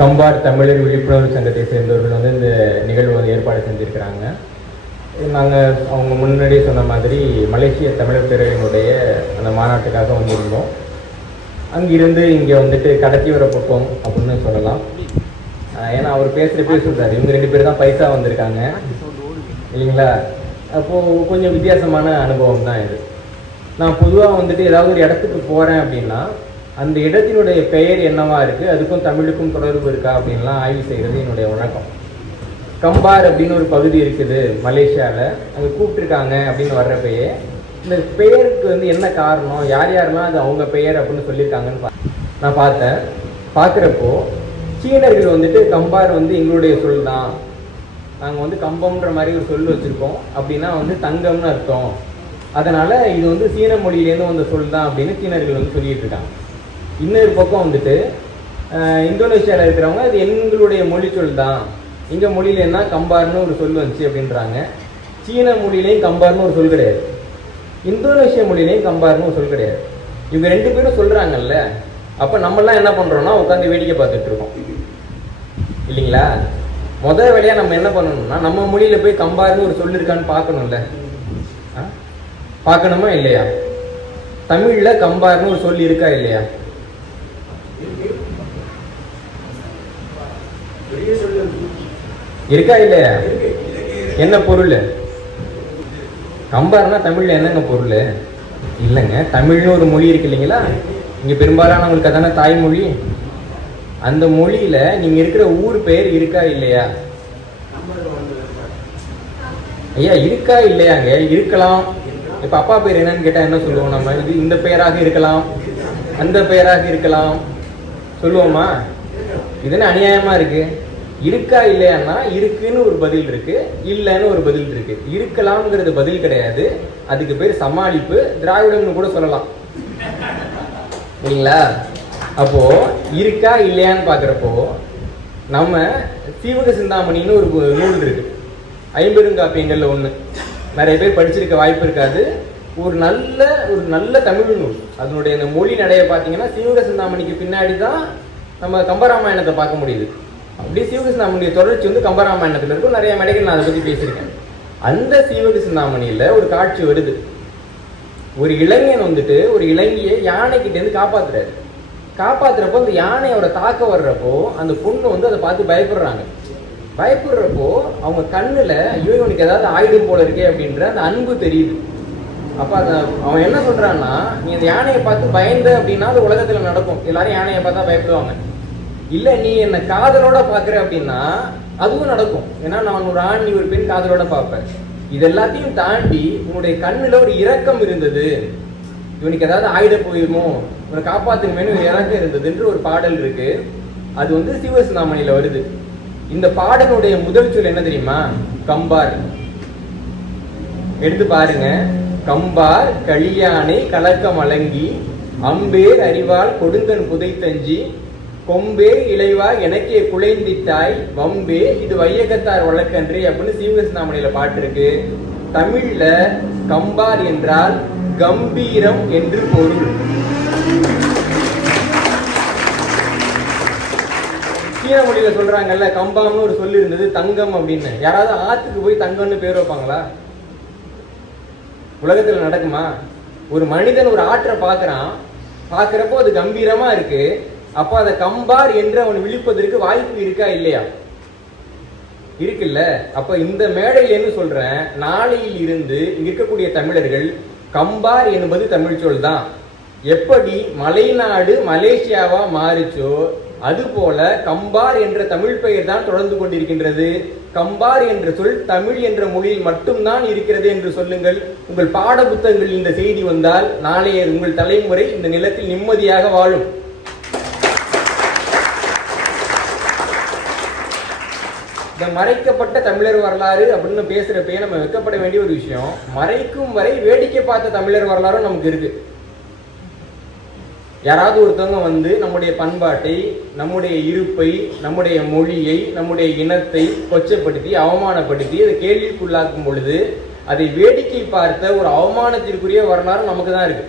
Compare தமிழர் விழிப்புணர்வு சங்கத்தை சேர்ந்தவர்கள் வந்து இந்த நிகழ்வு வந்து ஏற்பாடு செஞ்சுருக்கிறாங்க. நாங்கள் அவங்க முன்னாடியே சொன்ன மாதிரி மலேசிய தமிழர் பேரவையினுடைய அந்த மாநாட்டுக்காக வந்திருந்தோம். அங்கிருந்து இங்கே வந்துட்டு கடத்தி வர பக்கம் அப்படின்னு சொல்லலாம். ஏன்னா அவர் பேசுகிறப்பே சொல்கிறார், இவங்க 2 பேர் தான் பைசா வந்திருக்காங்க இல்லைங்களா. அப்போது கொஞ்சம் வித்தியாசமான அனுபவம் தான் இது. நான் பொதுவாக வந்துட்டு ஏதாவது ஒரு இடத்துக்கு போகிறேன் அப்படின்னா அந்த இடத்தினுடைய பெயர் என்னவா இருக்குது, அதுக்கும் தமிழுக்கும் தொடர்பு இருக்கா அப்படின்லாம் ஆய்வு செய்கிறது என்னுடைய வழக்கம். கம்பார் அப்படின்னு ஒரு பகுதி இருக்குது மலேசியாவில், அங்கே கூப்பிட்டுருக்காங்க அப்படின்னு வர்றப்பயே இந்த பெயருக்கு வந்து என்ன காரணம், யார் யாரெல்லாம் அது அவங்க பெயர் அப்படின்னு சொல்லியிருக்காங்கன்னு நான் பார்த்தேன். பார்க்குறப்போ சீனர்கள் வந்துட்டு கம்பார் வந்து எங்களுடைய சொல் தான், நாங்கள் வந்து கம்பம்ன்ற மாதிரி ஒரு சொல் வச்சுருக்கோம், அப்படின்னா வந்து தங்கம்னு அர்த்தம், அதனால் இது வந்து சீன மொழியிலேருந்து வந்த சொல் தான் அப்படின்னு சீனர்கள் வந்து சொல்லிகிட்டு இருக்காங்க. இன்னொரு பக்கம் வந்துட்டு இந்தோனேஷியாவில் இருக்கிறவங்க இது எங்களுடைய மொழி சொல் தான், எங்கள் மொழியிலேன்னா கம்பார்னு ஒரு சொல் வந்துச்சு அப்படின்றாங்க. சீன மொழியிலையும் கம்பார்னு ஒரு சொல் கிடையாது, இந்தோனேஷியா மொழியிலையும் கம்பார்னு ஒரு சொல் கிடையாது. இவங்க 2 பேரும் சொல்கிறாங்கல்ல, அப்போ நம்மளாம் என்ன பண்ணுறோன்னா உட்காந்து வேடிக்கை பார்த்துட்டு இருக்கோம் இல்லைங்களா. முதல் வேலையாக நம்ம என்ன பண்ணணும்னா நம்ம மொழியில் போய் கம்பார்னு ஒரு சொல் இருக்கான்னு பார்க்கணும்ல. பார்க்கணுமா இல்லையா? தமிழில் கம்பார்னு ஒரு சொல் இருக்கா இல்லையா? இருக்கா இல்லையா? என்ன பொருள்? கம்பார்னா தமிழ்ல என்னங்க பொருள்? இல்லைங்க, தமிழ்னு ஒரு மொழி இருக்கு இல்லைங்களா, இங்கே பெரும்பாலானவங்களுக்கு அதான தாய்மொழி. அந்த மொழியில நீங்க இருக்கிற ஊர் பெயர் இருக்கா இல்லையா? ஐயா இருக்கா இல்லையாங்க? இருக்கலாம். இப்ப அப்பா பேர் என்னன்னு கேட்டா என்ன சொல்லுவோம் நம்ம? இது இந்த பெயராக இருக்கலாம், அந்த பெயராக இருக்கலாம் சொல்லுவோமா? இதுன்னு அநியாயமா இருக்கு. இருக்கா இல்லையான்னா இருக்குன்னு ஒரு பதில் இருக்கு, இல்லைன்னு ஒரு பதில் இருக்கு. இருக்கலாம்ங்கிறது பதில் கிடையாது, அதுக்கு பேர் சமாளிப்பு, திராவிடம்னு கூட சொல்லலாம் இல்லைங்களா. அப்போ இருக்கா இல்லையான்னு பாக்குறப்போ நம்ம சீவக சிந்தாமணின்னு ஒரு நூல் இருக்கு, 50 காப்பியங்கள்ல ஒண்ணு. நிறைய பேர் படிச்சிருக்க வாய்ப்பு இருக்காது. ஒரு நல்ல தமிழ் நூல். அதனுடைய அந்த மொழி நடைய பார்த்தீங்கன்னா சீவக சிந்தாமணிக்கு பின்னாடி தான் நம்ம கம்பராமாயணத்தை பார்க்க முடியுது. அப்படியே சீவக சிந்தாமணிய தொடர்ச்சி வந்து கம்பராமாயணத்தில் இருக்கும். நிறைய மேடைகள் நான் அதை பற்றி பேசியிருக்கேன். அந்த சீவக சிந்தாமணியில் ஒரு காட்சி வருது. ஒரு இளைஞன் வந்துட்டு ஒரு இளைஞியை யானைக்கிட்டேருந்து காப்பாத்துறாரு. காப்பாத்துறப்போ அந்த யானை அவரை தாக்க வர்றப்போ அந்த பொண்ணு வந்து அதை பார்த்து பயப்படுறாங்க. பயப்படுறப்போ அவங்க கண்ணுல ஐயோ இவனுக்கு ஏதாவது ஆயிடும் போல இருக்கே அப்படின்ற அந்த அன்பு தெரியுது. அப்ப அவன் என்ன சொல்றான்னா, நீ அந்த யானையை பார்த்து பயந்த அப்படின்னா அது உலகத்துல நடக்கும், எல்லாரும் யானையை பார்த்தா பயப்படுவாங்க. இல்ல நீ என்ன காதலோட பாக்குற அப்படின்னா அதுவும் நடக்கும், ஏன்னா நான் ஒரு ஆண் நீ ஒரு பெண் காதலோட பார்ப்பேன். இது எல்லாத்தையும் தாண்டி உன்னுடைய கண்ணுல ஒரு இரக்கம் இருந்தது, இவனுக்கு ஏதாவது ஆயிட போயிருமோ இவனை காப்பாத்துக்குமேனு ஒரு இரக்கம் இருந்ததுன்ற ஒரு பாடல் இருக்கு. அது வந்து சிவசிந்தாமணியில வருது. இந்த பாடலுடைய முதல் சொல் என்ன தெரியுமா? கம்பார். எடுத்து பாருங்க. கம்பார் களியானை கலக்கம் அலங்கி அம்பேர் அறிவால் கொடுங்கன் புதைத்தஞ்சி கொம்பே இளைவா எனக்கே குலைந்திட்டாய் வம்பே இது வையகத்தார் வழக்கன்றி அப்படின்னு சீவகசிந்தாமணியில பாட்டு இருக்கு. தமிழ்ல கம்பார் என்றால் கம்பீரம் என்று பொருள். சீன மொழியில சொல்றாங்கல்ல கம்பாம்னு ஒரு சொல்லு இருந்தது தங்கம் அப்படின்னு. யாராவது ஆத்துக்கு போய் தங்கம்னு பேர் வைப்பாங்களா? உலகத்துல நடக்குமா? ஒரு மனிதன் ஒரு ஆற்றை பார்க்கறான், பார்க்கிறப்போ அது கம்பீரமா இருக்கு, அப்ப அதை கம்பார் என்று அவன் விழிப்பதற்கு வாய்ப்பு இருக்கா இல்லையா? இருக்குல்ல. அப்ப இந்த மேடையிலேன்னு சொல்றேன், நாளையில் இருந்து இங்க இருக்கக்கூடிய தமிழர்கள் கம்பார் என்பது தமிழ் சொல் தான். எப்படி மலைநாடு மலேசியாவா மாறிச்சோ அதுபோல கம்பார் என்ற தமிழ் பெயர் தான் தொடர்ந்து கொண்டிருக்கின்றது. கம்பார் என்ற சொல் தமிழ் என்ற மொழியில் மட்டும்தான் இருக்கிறது என்று சொல்லுங்கள். உங்கள் பாட புத்தகங்களில் இந்த செய்தி வந்தால் நாளைய உங்கள் தலைமுறை இந்த நிலத்தில் நிம்மதியாக வாழும். இந்த மறைக்கப்பட்ட தமிழர் வரலாறு அப்படின்னு பேசுறப்பே நம்ம வெட்கப்பட வேண்டிய ஒரு விஷயம், மறைக்கும் வரை வேடிக்கை பார்த்த தமிழர் வரலாறும் நமக்கு இருக்கு. யாராவது ஒருத்தவங்க வந்து நம்முடைய பண்பாட்டை, நம்முடைய இருப்பை, நம்முடைய மொழியை, நம்முடைய இனத்தை கொச்சைப்படுத்தி அவமானப்படுத்தி அதை கேள்விக்குள்ளாக்கும் பொழுது அதை வேடிக்கை பார்த்த ஒரு அவமானத்திற்குரிய வரலாறு நமக்கு தான் இருக்கு.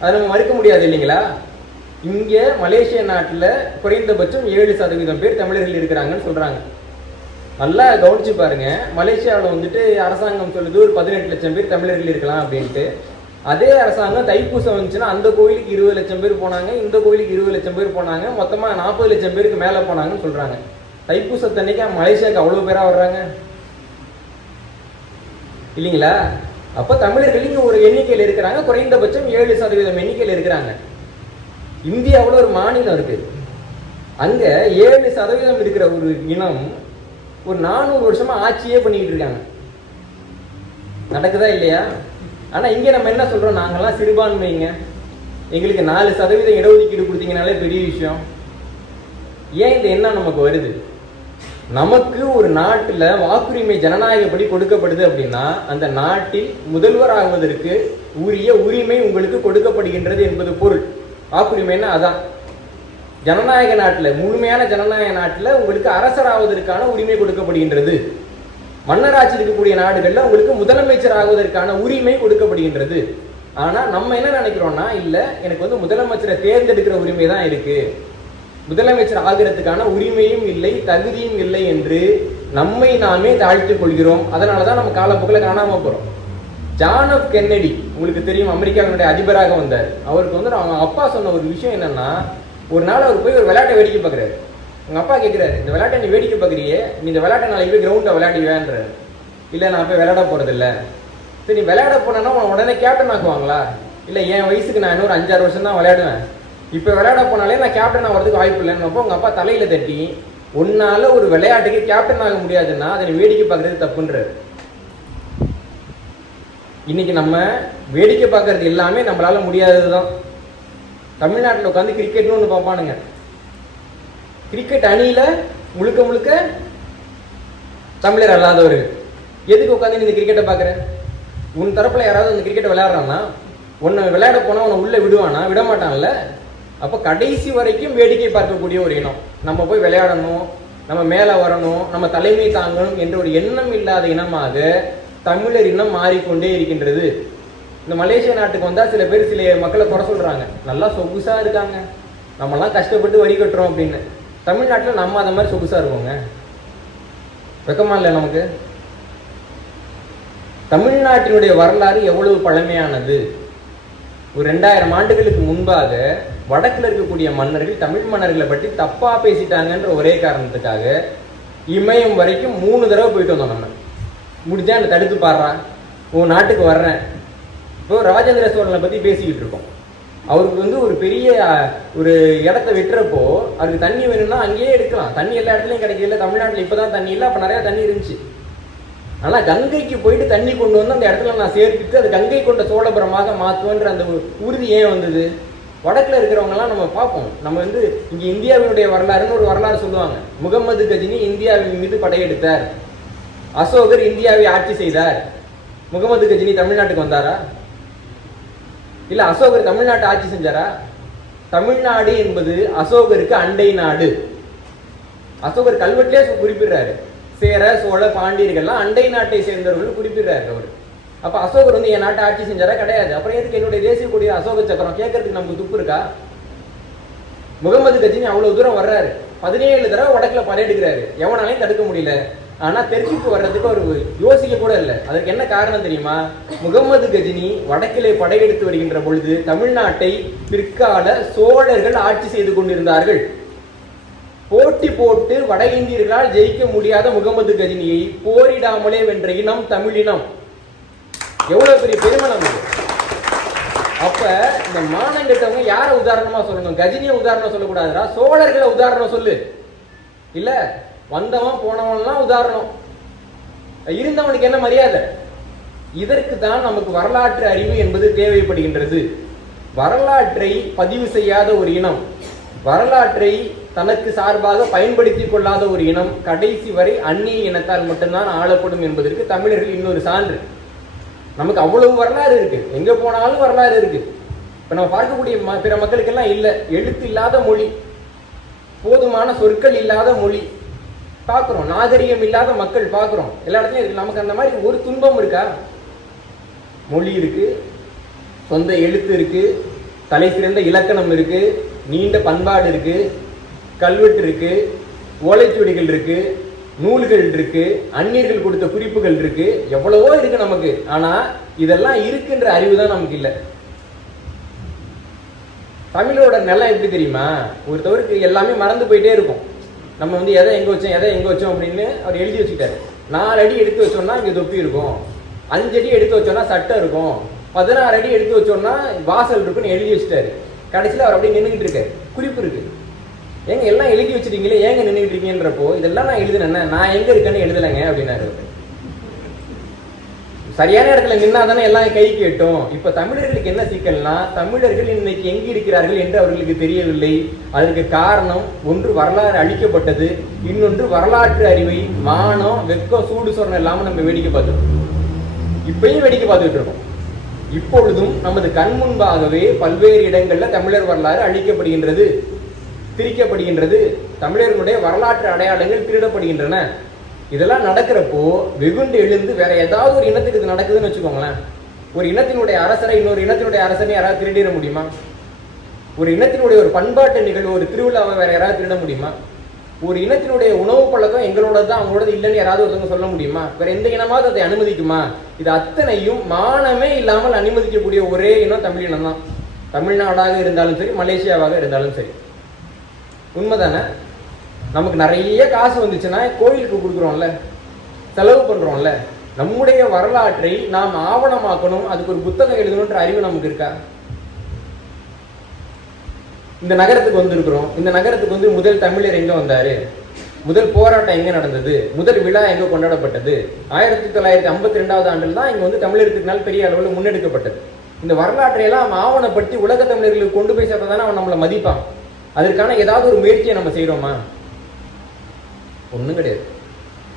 அதை நம்ம மறுக்க முடியாது இல்லைங்களா? இங்கே மலேசிய நாட்டில் குறைந்தபட்சம் 7% பேர் தமிழர்கள் இருக்கிறாங்கன்னு சொல்கிறாங்க. நல்லா கவனிச்சு பாருங்க. மலேசியாவில் வந்துட்டு அரசாங்கம் சொல்லுது ஒரு 18 லட்சம் பேர் தமிழர்கள் இருக்கலாம் அப்படின்ட்டு. அதே அரசாங்கம் தைப்பூசம் வந்துச்சுன்னா அந்த கோயிலுக்கு 20 லட்சம் பேர் போனாங்க, இந்த கோயிலுக்கு 20 லட்சம் பேர் போனாங்க, மொத்தமாக 40 லட்சம் பேருக்கு மேலே போனாங்கன்னு சொல்கிறாங்க. தைப்பூசத்தன்னைக்கு மலேசியாவுக்கு அவ்வளோ பேராக வர்றாங்க இல்லைங்களா? அப்போ தமிழர்கள் இங்கே ஒரு எண்ணிக்கையில் இருக்கிறாங்க, குறைந்தபட்சம் 7% எண்ணிக்கையில் இருக்கிறாங்க. இந்தியாவில் ஒரு மாநிலம் இருக்குது, அங்கே 7% இருக்கிற ஒரு இனம் ஒரு 400 வருஷமா ஆட்சியே பண்ணிக்கிட்டு இருக்காங்க. நடக்குதா இல்லையா? ஆனால் இங்கே நம்ம என்ன சொல்கிறோம், நாங்கள்லாம் சிறுபான்மைங்க, எங்களுக்கு 4% இடஒதுக்கீடு கொடுத்தீங்கனாலே பெரிய விஷயம். ஏன் இந்த எண்ணம் நமக்கு வருது? நமக்கு ஒரு நாட்டில் வாக்குரிமை ஜனநாயகப்படி கொடுக்கப்படுது அப்படின்னா அந்த நாட்டில் முதல்வர் ஆகுவதற்கு உரிய உரிமை உங்களுக்கு கொடுக்கப்படுகின்றது என்பது பொருள். வாக்குரிமைன்னா அதான். ஜனநாயக நாட்டில், முழுமையான ஜனநாயக நாட்டில் உங்களுக்கு அரசர் ஆவதற்கான உரிமை கொடுக்கப்படுகின்றது. மன்னராட்சி இருக்கக்கூடிய நாடுகளில் உங்களுக்கு முதலமைச்சர் ஆகுவதற்கான உரிமை கொடுக்கப்படுகின்றது. ஆனால் நம்ம என்ன நினைக்கிறோம்னா, இல்லை எனக்கு வந்து முதலமைச்சரை தேர்ந்தெடுக்கிற உரிமை தான் இருக்கு, முதலமைச்சர் ஆகிறதுக்கான உரிமையும் இல்லை, தகுதியும் இல்லை என்று நம்மை நாமே தாழ்த்திக் கொள்கிறோம். அதனால தான் நம்ம காலப்போக்கில் காணாமல் போகிறோம். ஜான் எஃப் கென்னடி உங்களுக்கு தெரியும், அமெரிக்காவினுடைய அதிபராக வந்தார். அவருக்கு வந்து அவங்க அப்பா சொன்ன ஒரு விஷயம் என்னன்னா, ஒரு நாள் அவர் போய் ஒரு விளையாட்டை வேடிக்கை பார்க்குறாரு. உங்கள் அப்பா கேட்குறாரு, இந்த விளையாட்டை நீ வேடிக்கை பார்க்குறியே, நீ இந்த விளையாட்டை நாளைக்கு போய் கிரவுண்டில் விளையாடுவேன்றாரு. இல்லை நான் போய் விளையாட போகிறதில்ல. சரி, நீ விளையாட போனேன்னா உடனே கேப்டன் ஆக்குவாங்களா? இல்லை, என் வயசுக்கு நான் இன்னொரு 5-6 வருஷம் தான் விளையாடுவேன், இப்போ விளையாட போனாலே நான் கேப்டன் ஆகிறதுக்கு வாய்ப்பு இல்லைன்னப்போ உங்கள் அப்பா தலையில் தட்டி, உன்னால் ஒரு விளையாட்டுக்கு கேப்டன் ஆக முடியாதுன்னா அதை வேடிக்கை பார்க்குறது தப்புன்றாரு. இன்னைக்கு நம்ம வேடிக்கை பார்க்கறது எல்லாமே நம்மளால முடியாதது தான். தமிழ்நாட்டில் உட்காந்து கிரிக்கெட்னு ஒன்று பார்ப்பானுங்க. கிரிக்கெட் அணியில் முழுக்க முழுக்க தமிழர் அல்லாதவர்கள். எதுக்கு உட்காந்து நீ இந்த கிரிக்கெட்டை பார்க்குற? உன் தரப்பில் யாராவது அந்த கிரிக்கெட்டை விளையாடுறான்னா உன்னை விளையாட போனால் உன்னை உள்ளே விடுவானா? விடமாட்டான்ல. அப்போ கடைசி வரைக்கும் வேடிக்கை பார்க்கக்கூடிய ஒரு இனம். நம்ம போய் விளையாடணும், நம்ம மேலே வரணும், நம்ம தலைமை தாங்கணும் என்ற ஒரு எண்ணம் இல்லாத இனமாக தமிழர் இனம் மாறிக்கொண்டே இருக்கின்றது. இந்த மலேசியா நாட்டுக்கு வந்தால் சில பேர் சில மக்களை குறை சொல்கிறாங்க, நல்லா சொகுசாக இருக்காங்க, நம்மலாம் கஷ்டப்பட்டு வரி கட்டுறோம் அப்படின்னு. தமிழ்நாட்டில் நம்ம அந்த மாதிரி சொகுசாக இருக்கோங்க? வெக்கமா இல்லை நமக்கு? தமிழ்நாட்டினுடைய வரலாறு எவ்வளவு பழமையானது. ஒரு 2000 ஆண்டுகளுக்கு முன்பாக வடக்கில் இருக்கக்கூடிய மன்னர்கள் தமிழ் மன்னர்களை பற்றி தப்பா பேசிட்டாங்கன்ற ஒரே காரணத்துக்காக இமயம் வரைக்கும் 3 தடவை போயிட்டு வந்தோம். நம்ம முடிஞ்சா என்னை தடுத்து பாடுறா, உன் நாட்டுக்கு வர்றேன். இப்போ ராஜேந்திர சோழனை பற்றி பேசிக்கிட்டு இருக்கோம். அவருக்கு வந்து ஒரு பெரிய ஒரு இடத்த வெட்டுறப்போ அவருக்கு தண்ணி வேணும்னா அங்கேயே எடுக்கலாம். தண்ணி எல்லா இடத்துலையும் கிடைக்கல. தமிழ்நாட்டில் இப்போ தான் தண்ணி இல்லை, அப்போ நிறையா தண்ணி இருந்துச்சு. ஆனால் கங்கைக்கு போயிட்டு தண்ணி கொண்டு வந்து அந்த இடத்துல நான் சேர்த்துட்டு அது கங்கை கொண்ட சோழபுரமாக மாற்றுவேன்ற அந்த உறுதி ஏன் வந்தது? வடக்கில் இருக்கிறவங்கலாம் நம்ம பார்ப்போம். நம்ம வந்து இங்கே இந்தியாவினுடைய வரலாறுன்னு ஒரு வரலாறு சொல்லுவாங்க. முகமது கஜினி இந்தியாவின் மீது படையெடுத்தார், அசோகர் இந்தியாவை ஆட்சி செய்தார். முகமது கஜினி தமிழ்நாட்டுக்கு வந்தாரா? இல்லை அசோகர் தமிழ்நாட்டை ஆட்சி செஞ்சாரா? தமிழ்நாடு என்பது அசோகருக்கு அண்டை நாடு. அசோகர் கல்வெட்டிலே குறிப்பிடுறாரு, சேர சோழ பாண்டியர்கள்லாம் அண்டை நாட்டை சேர்ந்தவர்கள் குறிப்பிடுறாரு அவர். அப்போ அசோகர் வந்து என் நாட்டை ஆட்சி செஞ்சாரா? கிடையாது. அப்புறம் எதுக்கு என்னுடைய தேசிய கொடிய அசோக சக்கரம் கேட்கறதுக்கு நமக்கு துப்பு இருக்கா? முகமது கஜினி அவ்வளவு தூரம் வர்றாரு, 17 தடவை வடக்கில் படையெடுக்கிறாரு, எவனாலையும் தடுக்க முடியல. ஆனா தெற்குக்கு வர்றதுக்கு ஒரு யோசிக்க கூட இல்லை. அதற்கு என்ன காரணம் தெரியுமா? முகமது கஜினி வடக்கிலே படையெடுத்து வருகின்ற பொழுது தமிழ்நாட்டை பிற்கால சோழர்கள் ஆட்சி செய்து கொண்டிருந்தார்கள். போட்டி போட்டு வட இந்தியர்களால் ஜெயிக்க முடியாத முகமது கஜினியை போரிடாமலே வென்ற இனம் தமிழினம். எவ்வளவு பெரிய பெருமை நமக்கு. அப்ப இந்த மானம் கெட்டவங்க யாரை உதாரணமா சொல்லணும்? கஜினியை உதாரணம் சொல்லக்கூடாதுடா, சோழர்களை உதாரணம் சொல்லு. இல்ல வந்தவன் போனவன்லாம் உதாரணம், இருந்தவனுக்கு என்ன மரியாதை? இதற்கு தான் நமக்கு வரலாற்று அறிவு என்பது தேவைப்படுகின்றது. வரலாற்றை பதிவு செய்யாத ஒரு இனம், வரலாற்றை தனக்கு சார்பாக பயன்படுத்திக் கொள்ளாத ஒரு இனம் கடைசி வரை அந்நிய இனத்தால் மட்டும்தான் ஆளப்படும் என்பதற்கு தமிழர்கள் இன்னொரு சான்று. நமக்கு அவ்வளவு வரலாறு இருக்கு, எங்க போனாலும் வரலாறு இருக்கு. இப்ப நம்ம பார்க்கக்கூடிய பிற மக்களுக்கெல்லாம் இல்லை, எழுத்து இல்லாத மொழி, போதுமான சொற்கள் இல்லாத மொழி பார்க்குறோம், நாகரிகம் இல்லாத மக்கள் பார்க்குறோம், எல்லா இடத்துலையும் இருக்கு. நமக்கு அந்த மாதிரி ஒரு துன்பம் இருக்கா? மொழி இருக்கு, சொந்த எழுத்து இருக்கு, தலை சிறந்த இலக்கணம் இருக்கு, நீண்ட பண்பாடு இருக்கு, கல்வெட்டு இருக்கு, ஓலைச்சுவடிகள் இருக்கு, நூல்கள் இருக்கு, அந்நியர்கள் கொடுத்த குறிப்புகள் இருக்கு, எவ்வளவோ இருக்கு நமக்கு. ஆனா இதெல்லாம் இருக்குன்ற அறிவு தான் நமக்கு இல்லை. தமிழோட நிலம் எப்படி தெரியுமா? ஒருத்தவருக்கு எல்லாமே மறந்து போயிட்டே இருக்கும். நம்ம வந்து எதை எங்க வச்சோம் அப்படின்னு அவர் எழுதி வச்சுக்கிட்டாரு. 4 அடி எடுத்து வச்சோம்னா இங்க தொப்பி இருக்கும், 5 அடி எடுத்து வச்சோம்னா சட்டை இருக்கும், 16 அடி எடுத்து வச்சோம்னா வாசல் இருக்குன்னு எழுதி வச்சுட்டாரு. கடைசியில் அவர் அப்படியே நின்றுகிட்டு இருக்காரு. குறிப்பு இருக்கு. ஏங்க எல்லாம் எழுதி வச்சுட்டீங்களே, ஏங்க நின்றுகிட்டு இருக்கீங்கன்றப்போ, இதெல்லாம் நான் எழுதுனேன்னா நான் எங்க இருக்கேன்னு எழுதலைங்க அப்படின்னாரு. சரியான இடத்துல நின்னா தானே எல்லாம் கை கேட்டோம். இப்ப தமிழர்களுக்கு என்ன சிக்கல்னா, தமிழர்கள் இன்னைக்கு எங்க இருக்கிறார்கள் என்று அவர்களுக்கு தெரியவில்லை. அதற்கு காரணம் ஒன்று வரலாறு அழிக்கப்பட்டது, இன்னொன்று வரலாற்று அறிவை மானம் வெக்கம் சூடு சொரணம் இல்லாம நம்ம வேடிக்கை பார்த்தோம். இப்பயும் வேடிக்கை பார்த்துட்டு இருக்கோம். இப்பொழுதும் நமது கண் முன்பாகவே பல்வேறு இடங்கள்ல தமிழர் வரலாறு அழிக்கப்படுகின்றது, பிரிக்கப்படுகின்றது, தமிழர்களுடைய வரலாற்று அடையாளங்கள் திருடப்படுகின்றன. இதெல்லாம் நடக்கிறப்போ வெகுண்டு எழுந்து வேற ஏதாவது ஒரு இனத்துக்கு இது நடக்குதுன்னு வச்சுக்கோங்களேன். ஒரு இனத்தினுடைய அரசரை இன்னொரு இனத்தினுடைய அரசனை யாராவது திருடிட முடியுமா? ஒரு இனத்தினுடைய ஒரு பண்பாட்டு நிகழ்வு, ஒரு திருவிழாவை வேற யாராவது திருட முடியுமா? ஒரு இனத்தினுடைய உணவு பழக்கம் எங்களோட தான் அவங்களோட இல்லைன்னு யாராவது ஒருத்தவங்க சொல்ல முடியுமா? வேற எந்த இனமாவது அதை அனுமதிக்குமா? இது அத்தனையும் மானமே இல்லாமல் அனுமதிக்கக்கூடிய ஒரே இனம் தமிழ் இனம் தான். தமிழ்நாடாக இருந்தாலும் சரி, மலேசியாவாக இருந்தாலும் சரி. உண்மைதானே? நமக்கு நிறைய காசு வந்துச்சுன்னா கோயிலுக்கு கொடுக்குறோம்ல, செலவு பண்றோம்ல. நம்முடைய வரலாற்றை நாம் ஆவணமாக்கணும், அதுக்கு ஒரு புத்தகம் எழுதணும்ன்ற அறிவு நமக்கு இருக்கா? இந்த நகரத்துக்கு வந்திருக்கிறோம். இந்த நகரத்துக்கு வந்து முதல் தமிழர் எங்க வந்தாரு, முதல் போராட்டம் எங்க நடந்தது, முதல் விழா எங்க கொண்டாடப்பட்டது, 1952ஆவது ஆண்டில் தான் இங்க வந்து தமிழர் திருநாள் பெரிய அளவில் முன்னெடுக்கப்பட்டது. இந்த வரலாற்றை எல்லாம் ஆவணப்படுத்தி உலக தமிழர்களுக்கு கொண்டு போய் சேர்த்ததானே அவன் நம்மளை மதிப்பான். அதற்கான ஏதாவது ஒரு முயற்சியை நம்ம செய்யறோமா? ஒண்ணும் கிடையாது.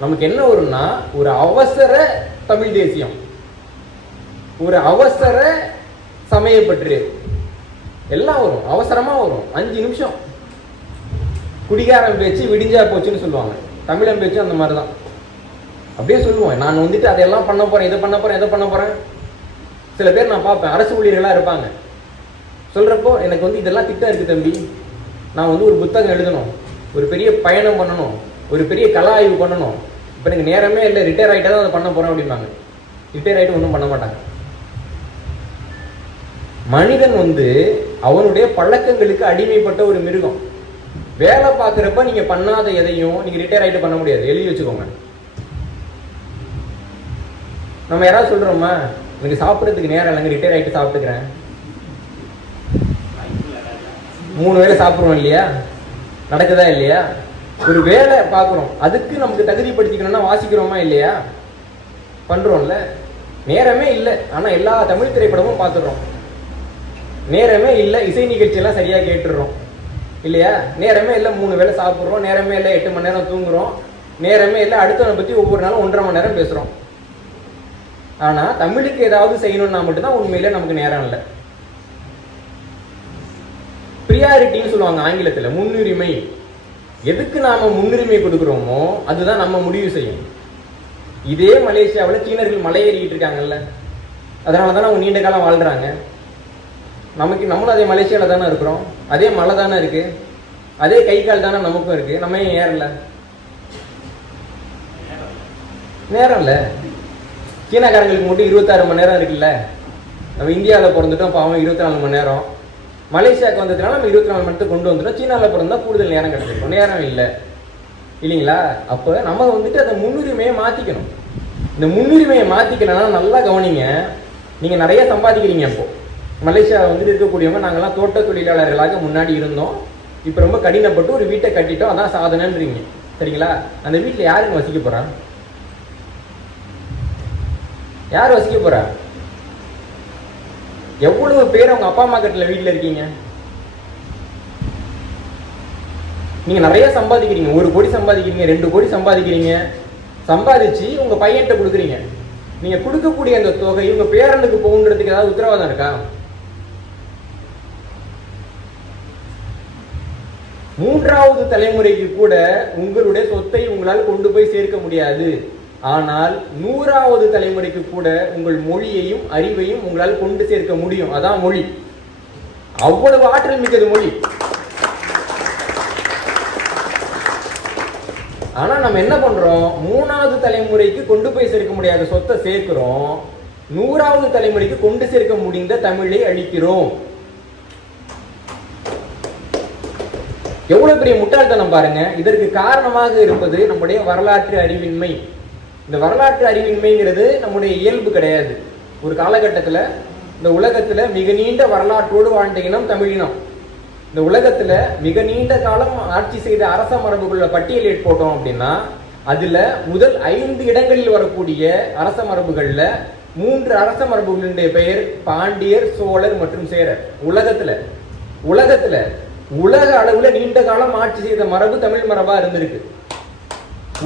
நமக்கு என்ன வரும்னா, ஒரு அவசர தமிழ் தேசியம், ஒரு அவசர சமயப்பற்று, எல்லாம் வரும், அவசரமா வரும். 5 நிமிஷம். குடிகாரம் பேச்சு விடிஞ்சா போச்சுன்னு சொல்லுவாங்க. தமிழன் பேச்சு அந்த மாதிரிதான். அப்படியே சொல்லுவோம், நான் வந்துட்டு அதையெல்லாம் பண்ண போறேன், இதை பண்ண போறேன், இதை பண்ண போறேன். சில பேர் நான் பார்ப்பேன், அரசு ஊழியர்களா இருப்பாங்க. சொல்றப்போ எனக்கு வந்து இதெல்லாம் திட்டம் இருக்கு தம்பி, நான் வந்து ஒரு புத்தகம் எழுதணும், ஒரு பெரிய பயணம் பண்ணணும், ஒரு பெரிய கலா ஆய்வு பண்ணணும், இப்போ எனக்கு நேரமே இல்லை, ரிட்டையர் ஆகிட்டா தான் அதை பண்ண போறேன் அப்படிம்பாங்க. ரிட்டையர் ஆகிட்டு ஒன்றும் பண்ண மாட்டாங்க. மனிதன் வந்து அவனுடைய பழக்கங்களுக்கு அடிமைப்பட்ட ஒரு மிருகம். வேலை பார்க்குறப்ப நீங்க பண்ணாத எதையும் நீங்க ரிட்டையர் ஆகிட்டு பண்ண முடியாது, எழுதி வச்சுக்கோங்க. நம்ம யாராவது சொல்றோமா, எனக்கு சாப்பிட்றதுக்கு நேரம் இல்லைங்க, ரிட்டையர் ஆகிட்டு சாப்பிட்டுக்கிறேன். 3 வேளை சாப்பிட்றோம் இல்லையா? நடக்குதா இல்லையா? ஒரு வேலை பார்க்குறோம், அதுக்கு நமக்கு தகுதிப்படுத்திக்கணும்னா வாசிக்கிறோமா இல்லையா? பண்றோம்ல. நேரமே இல்லை, ஆனால் எல்லா தமிழ் திரைப்படமும் பார்த்துடுறோம். நேரமே இல்லை, இசை நிகழ்ச்சியெல்லாம் சரியாக கேட்டுடுறோம் இல்லையா? நேரமே இல்லை, 3 வேளை சாப்பிட்றோம். நேரமே இல்லை, 8 மணி நேரம் தூங்குறோம். நேரமே இல்லை, அடுத்தவனை பற்றி ஒவ்வொரு நாளும் 1.5 மணி நேரம் பேசுகிறோம். ஆனால் தமிழுக்கு ஏதாவது செய்யணும்னா மட்டும்தான் உண்மையிலே நமக்கு நேரம் இல்லை. ப்ரியாரிட்டின்னு சொல்லுவாங்க ஆங்கிலத்தில், முன்னுரிமை. எதுக்கு நாம முன்னுரிமை கொடுக்குறோமோ அதுதான் நம்ம முடிவு செய்யும். இதே மலேசியாவில் சீனர்கள் மலை ஏறிக்கிட்டு இருக்காங்கல்ல, அதனால தானே அவங்க நீண்ட காலம் வாழ்றாங்க. நம்மளும் அதே மலேசியாவில் தானே இருக்கிறோம், அதே மலை தானே இருக்கு, அதே கை கால் தானே நமக்கும் இருக்கு. நம்ம ஏன் ஏறல? நேரம் இல்லை. சீனாக்காரங்களுக்கு மட்டும் 26 மணி நேரம் இருக்குல்ல. நம்ம இந்தியாவில் பிறந்துட்டோம், பாவம் 24 மணி நேரம். மலேசியாவுக்கு வந்ததுனால நம்ம 24 மணி நேரத்துக்கு கொண்டு வந்துட்டோம். சீனாவில் பிறந்தா கூடுதல் நேரம் கிடைச்சிருக்கும். நேரம் இல்லை இல்லைங்களா? அப்போ நம்ம வந்துட்டு அந்த முன்னுரிமையை மாற்றிக்கணும். இந்த முன்னுரிமையை மாற்றிக்கலன்னா நல்லா கவனிங்க, நீங்கள் நிறைய சம்பாதிக்கிறீங்க. இப்போ மலேசியாவில் வந்துட்டு இருக்கக்கூடியவங்க நாங்கள்லாம் தோட்ட தொழிலாளர்களாக முன்னாடி இருந்தோம், இப்போ ரொம்ப கடினப்பட்டு ஒரு வீட்டை கட்டிட்டோம், அதான் சாதனைன்றீங்க. சரிங்களா? அந்த வீட்டில் யாருங்க வசிக்க போகிறா? யார் வசிக்க போகிறா? எவ்வளவு பேர் அவங்க அப்பா அம்மா கிட்ட வீட்டில் இருக்கீங்க? நீங்க நிறைய சம்பாதிக்கிறீங்க, 1 கோடி சம்பாதிக்கிறீங்க, 2 கோடி சம்பாதிக்கிறீங்க, சம்பாதிச்சு உங்க பையன்கிட்ட கொடுக்குறீங்க. நீங்க கொடுக்கக்கூடிய அந்த தொகை உங்க பேரனுக்கு போகுன்றதுக்கு ஏதாவது உத்தரவாதம் இருக்கா? 3வது தலைமுறைக்கு கூட உங்களுடைய சொத்தை உங்களால் கொண்டு போய் சேர்க்க முடியாது. ஆனால் 100வது தலைமுறைக்கு கூட உங்கள் மொழியையும் அறிவையும் உங்களால் கொண்டு சேர்க்க முடியும். அதான் மொழி. அவ்வளவு ஆற்றல் மிக்கது மொழி. ஆனால் நம்ம என்ன பண்ணுறோம், 3வது தலைமுறைக்கு கொண்டு போய் சேர்க்க முடியாத சொத்தை சேர்க்கிறோம், 100வது தலைமுறைக்கு கொண்டு சேர்க்க முடிந்த தமிழை அழிக்கிறோம். எவ்வளவு பெரிய முட்டாள்தனம் பாருங்க. இதற்கு காரணமாக இருப்பது நம்முடைய வரலாற்று அறிவின்மை. இந்த வரலாற்று அறிவின்மைங்கிறது நம்முடைய இயல்பு கிடையாது. ஒரு காலகட்டத்தில் இந்த உலகத்துல மிக நீண்ட வரலாற்றோடு வாழ்ந்த இனம் தமிழினம். இந்த உலகத்துல மிக நீண்ட காலம் ஆட்சி செய்த அரச மரபுகள பட்டியலிட்டு போட்டோம் அப்படின்னா அதுல முதல் 5 இடங்களில் வரக்கூடிய அரச மரபுகள்ல 3 அரச மரபுகளுடைய பெயர் பாண்டியர், சோழர் மற்றும் சேரர். உலகத்துல உலக அளவுல நீண்ட காலம் ஆட்சி செய்த மரபு தமிழ் மரபா இருந்திருக்கு.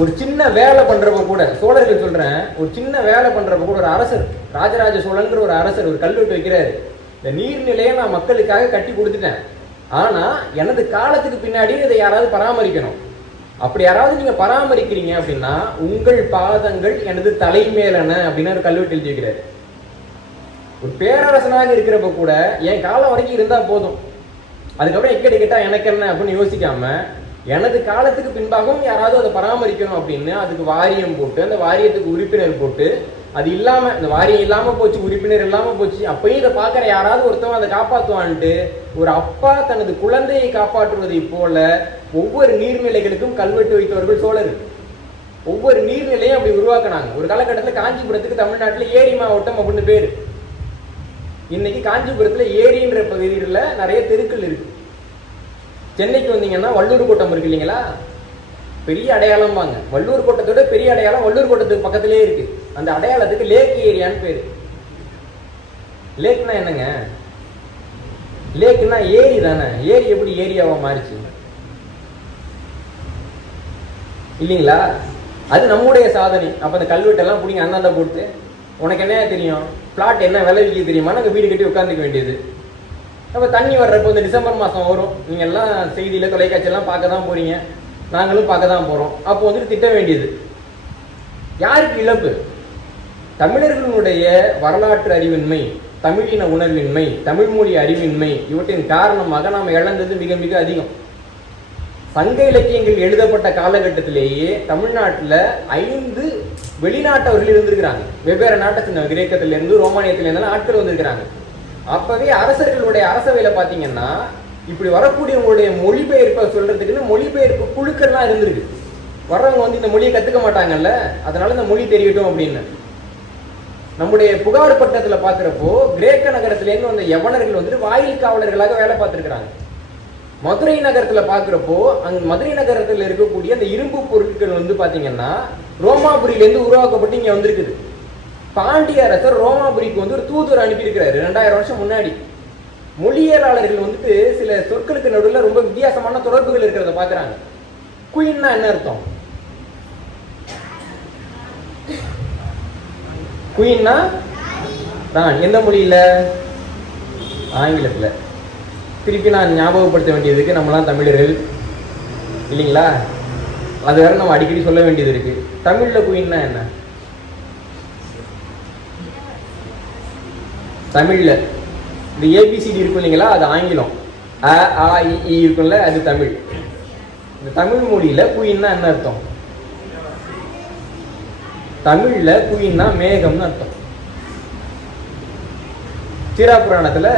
ஒரு சின்ன வேலை பண்றப்ப கூட, சோழர்கள் சொல்றேன், ஒரு சின்ன வேலை பண்றப்ப கூட ஒரு அரசர், ராஜராஜ சோழங்கிற ஒரு அரசர் ஒரு கல்வெட்டு வைக்கிறாரு, இந்த நீர்நிலையை நான் மக்களுக்காக கட்டி கொடுத்துட்டேன், ஆனா எனது காலத்துக்கு பின்னாடி இதை யாராவது பராமரிக்கணும். அப்படி யாராவது நீங்க பராமரிக்கிறீங்க அப்படின்னா உங்கள் பாதங்கள் எனது தலைமேலன அப்படின்னு ஒரு கல்வெட்டு எழுதி வைக்கிறாரு. ஒரு பேரரசனாக இருக்கிறப்ப கூட என் காலம் வரைக்கும் இருந்தா போதும், அதுக்கப்புறம் எக்கடி கேட்டா எனக்கு என்ன அப்படின்னு யோசிக்காம எனது காலத்துக்கு பின்பாகவும் யாராவது அதை பராமரிக்கணும் அப்படின்னு அதுக்கு வாரியம் போட்டு, அந்த வாரியத்துக்கு உறுப்பினர் போட்டு, அது இல்லாம இந்த வாரியம் இல்லாம போச்சு, உறுப்பினர் இல்லாம போச்சு, அப்பயும் இதை பார்க்குற யாராவது ஒருத்தவங்க அதை காப்பாற்றுவான்ட்டு ஒரு அப்பா தனது குழந்தையை காப்பாற்றுவதை போல ஒவ்வொரு நீர்நிலைகளுக்கும் கல்வெட்டு வைத்தவர்கள் சோழர்கள். ஒவ்வொரு நீர்நிலையும் அப்படி உருவாக்குனாங்க. ஒரு காலகட்டத்தில் காஞ்சிபுரத்துக்கு தமிழ்நாட்டில் ஏரி மாவட்டம் அப்படின்னு பேரு. இன்னைக்கு காஞ்சிபுரத்துல ஏரின்ற பகுதியில் நிறைய தெருக்கள் இருக்கு. சென்னைக்கு வந்தீங்கன்னா வள்ளூர் கோட்டம் இருக்கு இல்லைங்களா, பெரிய அடையாளம் வாங்க. வள்ளூர் கோட்டத்தோட பெரிய அடையாளம் வள்ளூர் கோட்டத்துக்கு பக்கத்திலே இருக்கு. அந்த அடையாளத்துக்கு லேக் ஏரியான்னு பேரு. லேக்னா என்னங்க? லேக்னா ஏரி தானே. ஏரி எப்படி ஏரியாவா மாறிச்சு இல்லைங்களா? அது நம்முடைய சாதனை. அப்ப அந்த கல்வெட்டெல்லாம் பிடிங்க அண்ணாந்த போட்டு உனக்கு என்ன தெரியும், பிளாட் என்ன விலை விற்க தெரியுமா, நாங்கள் வீடு கட்டி உட்காந்துக்க வேண்டியது. அப்போ தண்ணி வர்றப்போ இந்த டிசம்பர் மாதம் வரும், நீங்கள் எல்லாம் செய்தியில் தொலைக்காட்சியெல்லாம் பார்க்க தான் போறீங்க, நாங்களும் பார்க்க தான் போகிறோம். அப்போ வந்துட்டு திட்ட வேண்டியது யாருக்கு இழப்பு? தமிழர்களுடைய வரலாற்று அறிவின்மை, தமிழின உணர்வின்மை, தமிழ் மொழி அறிவின்மை, இவற்றின் காரணமாக நாம் இழந்தது மிக மிக அதிகம். சங்க இலக்கியங்கள் எழுதப்பட்ட காலகட்டத்திலேயே தமிழ்நாட்டில் 5 வெளிநாட்டவர்கள் இருந்திருக்கிறாங்க. வெவ்வேறு நாட்டை சேர்ந்த கிரேக்கத்திலிருந்து ரோமானியத்திலிருந்து ஆட்கள் வந்திருக்கிறாங்க. அப்பவே அரசர்களுடைய அரசவையில பாத்தீங்கன்னா இப்படி வரக்கூடியவங்களுடைய மொழிபெயர்ப்பை சொல்றதுக்குன்னு மொழிபெயர்ப்பு குழுக்கள்லாம் இருந்திருக்கு. வர்றவங்க வந்து இந்த மொழியை கத்துக்க மாட்டாங்கல்ல, அதனால இந்த மொழி தெரியட்டும் அப்படின்னு. நம்முடைய புகார் பட்டத்துல பாக்குறப்போ கிரேக்க நகரத்திலேருந்து வந்த யவனர்கள் வந்துட்டு வாயில் காவலர்களாக வேலை பார்த்திருக்கிறாங்க. மதுரை நகரத்துல பாக்குறப்போ அங்க மதுரை நகரத்துல இருக்கக்கூடிய அந்த இரும்பு பொருட்கள் வந்து பாத்தீங்கன்னா ரோமாபுரியிலேருந்து உருவாக்கப்பட்டு இங்க வந்திருக்குது. பாண்டிய அரசர் ரோமாபுரிக்கு வந்து ஒரு தூதுவர் அனுப்பியிருக்கிறாரு 2000 வருஷம் முன்னாடி. மொழியியலாளர்கள் வந்துட்டு சில சொற்களுக்கு நடுவில் ரொம்ப வித்தியாசமான தொடர்புகள் இருக்கிறத பாக்குறாங்க. குயின்னா என்ன அர்த்தம்? குயின்னா தான் எந்த மொழியில? ஆங்கிலத்தில். திருப்பி நான் ஞாபகப்படுத்த வேண்டியதுக்கு நம்மளாம் தமிழர்கள் இல்லைங்களா, அது வேற நம்ம அடிக்கடி சொல்ல வேண்டியது இருக்கு. தமிழ்ல குயின்னா என்ன? தமிழ்ல இந்த ஏபிசிடி இருக்கும் இல்லைங்களா, அது ஆங்கிலம். அ ஆ இ இருக்கும்ல, அது தமிழ். இந்த தமிழ் மொழியில குயின்னா என்ன அர்த்தம்? தமிழ்ல குயின்னா மேகம்னு அர்த்தம். சீராபுராணத்துல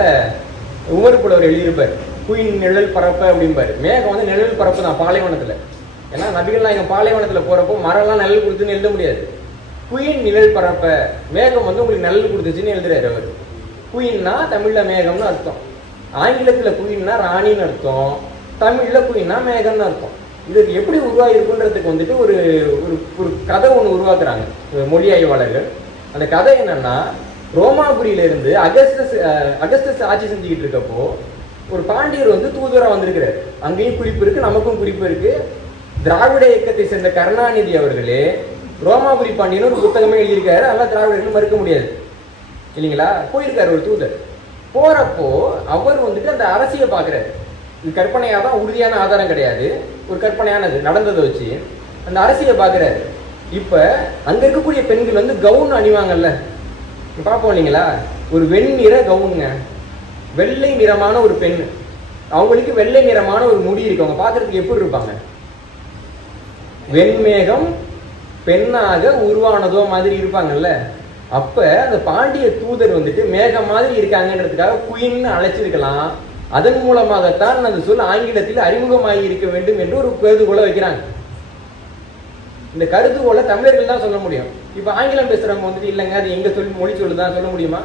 உமர் புலவர் எழுதியிருப்பார், குயின் நிழல் பரப்ப அப்படிம்பாரு. மேகம் வந்து நிழல் பரப்பு தான் பாலைவனத்துல. ஏன்னா நபிகள் நாயகம் பாலைவனத்துல போறப்போ மரம்லாம் நிழல் கொடுத்துன்னு எழுத முடியாது. குயின் நிழல் பரப்ப, மேகம் வந்து உங்களுக்கு நிழல் கொடுத்துச்சுன்னு எழுதுறாரு அவர். குயின்னா தமிழ்ல மேகம்னு அர்த்தம், ஆங்கிலத்துல குயின்னா ராணின்னு அர்த்தம், தமிழ்ல குயின்னா மேகம்னு அர்த்தம். இது எப்படி உருவாகிருக்குன்றதுக்கு வந்துட்டு ஒரு ஒரு கதை ஒன்று உருவாக்குறாங்க மொழி ஆய்வாளர்கள். அந்த கதை என்னன்னா, ரோமாபுரியிலிருந்து அகஸ்டஸ் ஆட்சி செஞ்சுக்கிட்டு இருக்கப்போ ஒரு பாண்டியர் வந்து தூதுவரா வந்திருக்கிறார். அங்கேயும் குறிப்பு இருக்கு, நமக்கும் குறிப்பு இருக்கு. திராவிட இயக்கத்தை சேர்ந்த கருணாநிதி அவர்களே ரோமாபுரி பாண்டியன் ஒரு புத்தகமே எழுதியிருக்காரு. அதெல்லாம் திராவிடர்கள் மறுக்க முடியாது இல்லைங்களா. போயிருக்காரு ஒரு தூதர். போறப்போ அவர் வந்துட்டு அந்த அரசியை பார்க்குறாரு. இது கற்பனையாக தான், உறுதியான ஆதாரம் கிடையாது, ஒரு கற்பனையானது நடந்ததை வச்சு அந்த அரசியை பார்க்குறாரு. இப்போ அங்கே இருக்கக்கூடிய பெண்கள் வந்து கவுன் அணிவாங்கல்ல, பார்ப்போம் இல்லைங்களா, ஒரு வெண்ணிற கவுனுங்க, வெள்ளை நிறமான ஒரு பெண், அவங்களுக்கு வெள்ளை நிறமான ஒரு முடி இருக்கு. அவங்க பார்க்கறதுக்கு எப்படி இருப்பாங்க? வெண்மேகம் பெண்ணாக உருவானதோ மாதிரி இருப்பாங்கல்ல. அப்ப அந்த பாண்டிய தூதர் வந்துட்டு மேகம் மாதிரி இருக்காங்கன்றதுக்காக குயின்னு அழைச்சிருக்கலாம். அதன் மூலமாகத்தான் அந்த சொல் ஆங்கிலத்தில் அறிமுகமாகி இருக்க வேண்டும் என்று ஒரு கருதுகோளை வைக்கிறாங்க. இந்த கருதுகோளை தமிழர்கள் தான் சொல்ல முடியும். இப்ப ஆங்கிலம் பேசுறவங்க வந்துட்டு இல்லைங்க அது எங்க மொழி சொல்லுதான் சொல்ல முடியுமா?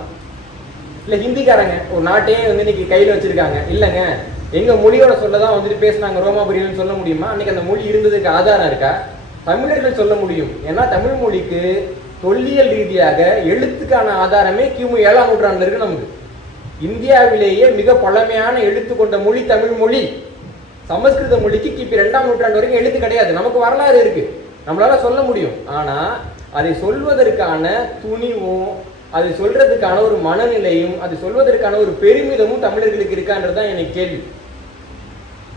இல்ல ஹிந்திக்காரங்க ஒரு நாட்டையே வந்து இன்னைக்கு கையில வச்சிருக்காங்க, இல்லைங்க எங்க மொழியோட சொல்லதான் வந்துட்டு பேசினாங்க ரோமாபுரியில்னு சொல்ல முடியுமா? அன்னைக்கு அந்த மொழி இருந்ததுக்கு ஆதாரம் இருக்கா? தமிழர்கள் சொல்ல முடியும். ஏன்னா தமிழ் மொழிக்கு தொல்லியல் ரீதியாக எழுத்துக்கான ஆதாரமே கிமு 7ஆம் நூற்றாண்டுல இருக்கு. நமக்கு இந்தியாவிலேயே மிக பழமையான எழுத்து கொண்ட மொழி தமிழ் மொழி. சமஸ்கிருத மொழிக்கு கிபி 2ஆம் நூற்றாண்டு வரைக்கும் எழுத்து கிடையாது. நமக்கு வரலாறு இருக்கு, நம்மளால சொல்ல முடியும். ஆனா அதை சொல்வதற்கான துணிவும் அதை சொல்றதுக்கான ஒரு மனநிலையும் அதை சொல்வதற்கான ஒரு பெருமிதமும் தமிழர்களுக்கு இருக்கான்றதுதான் எனக்கு கேள்வி.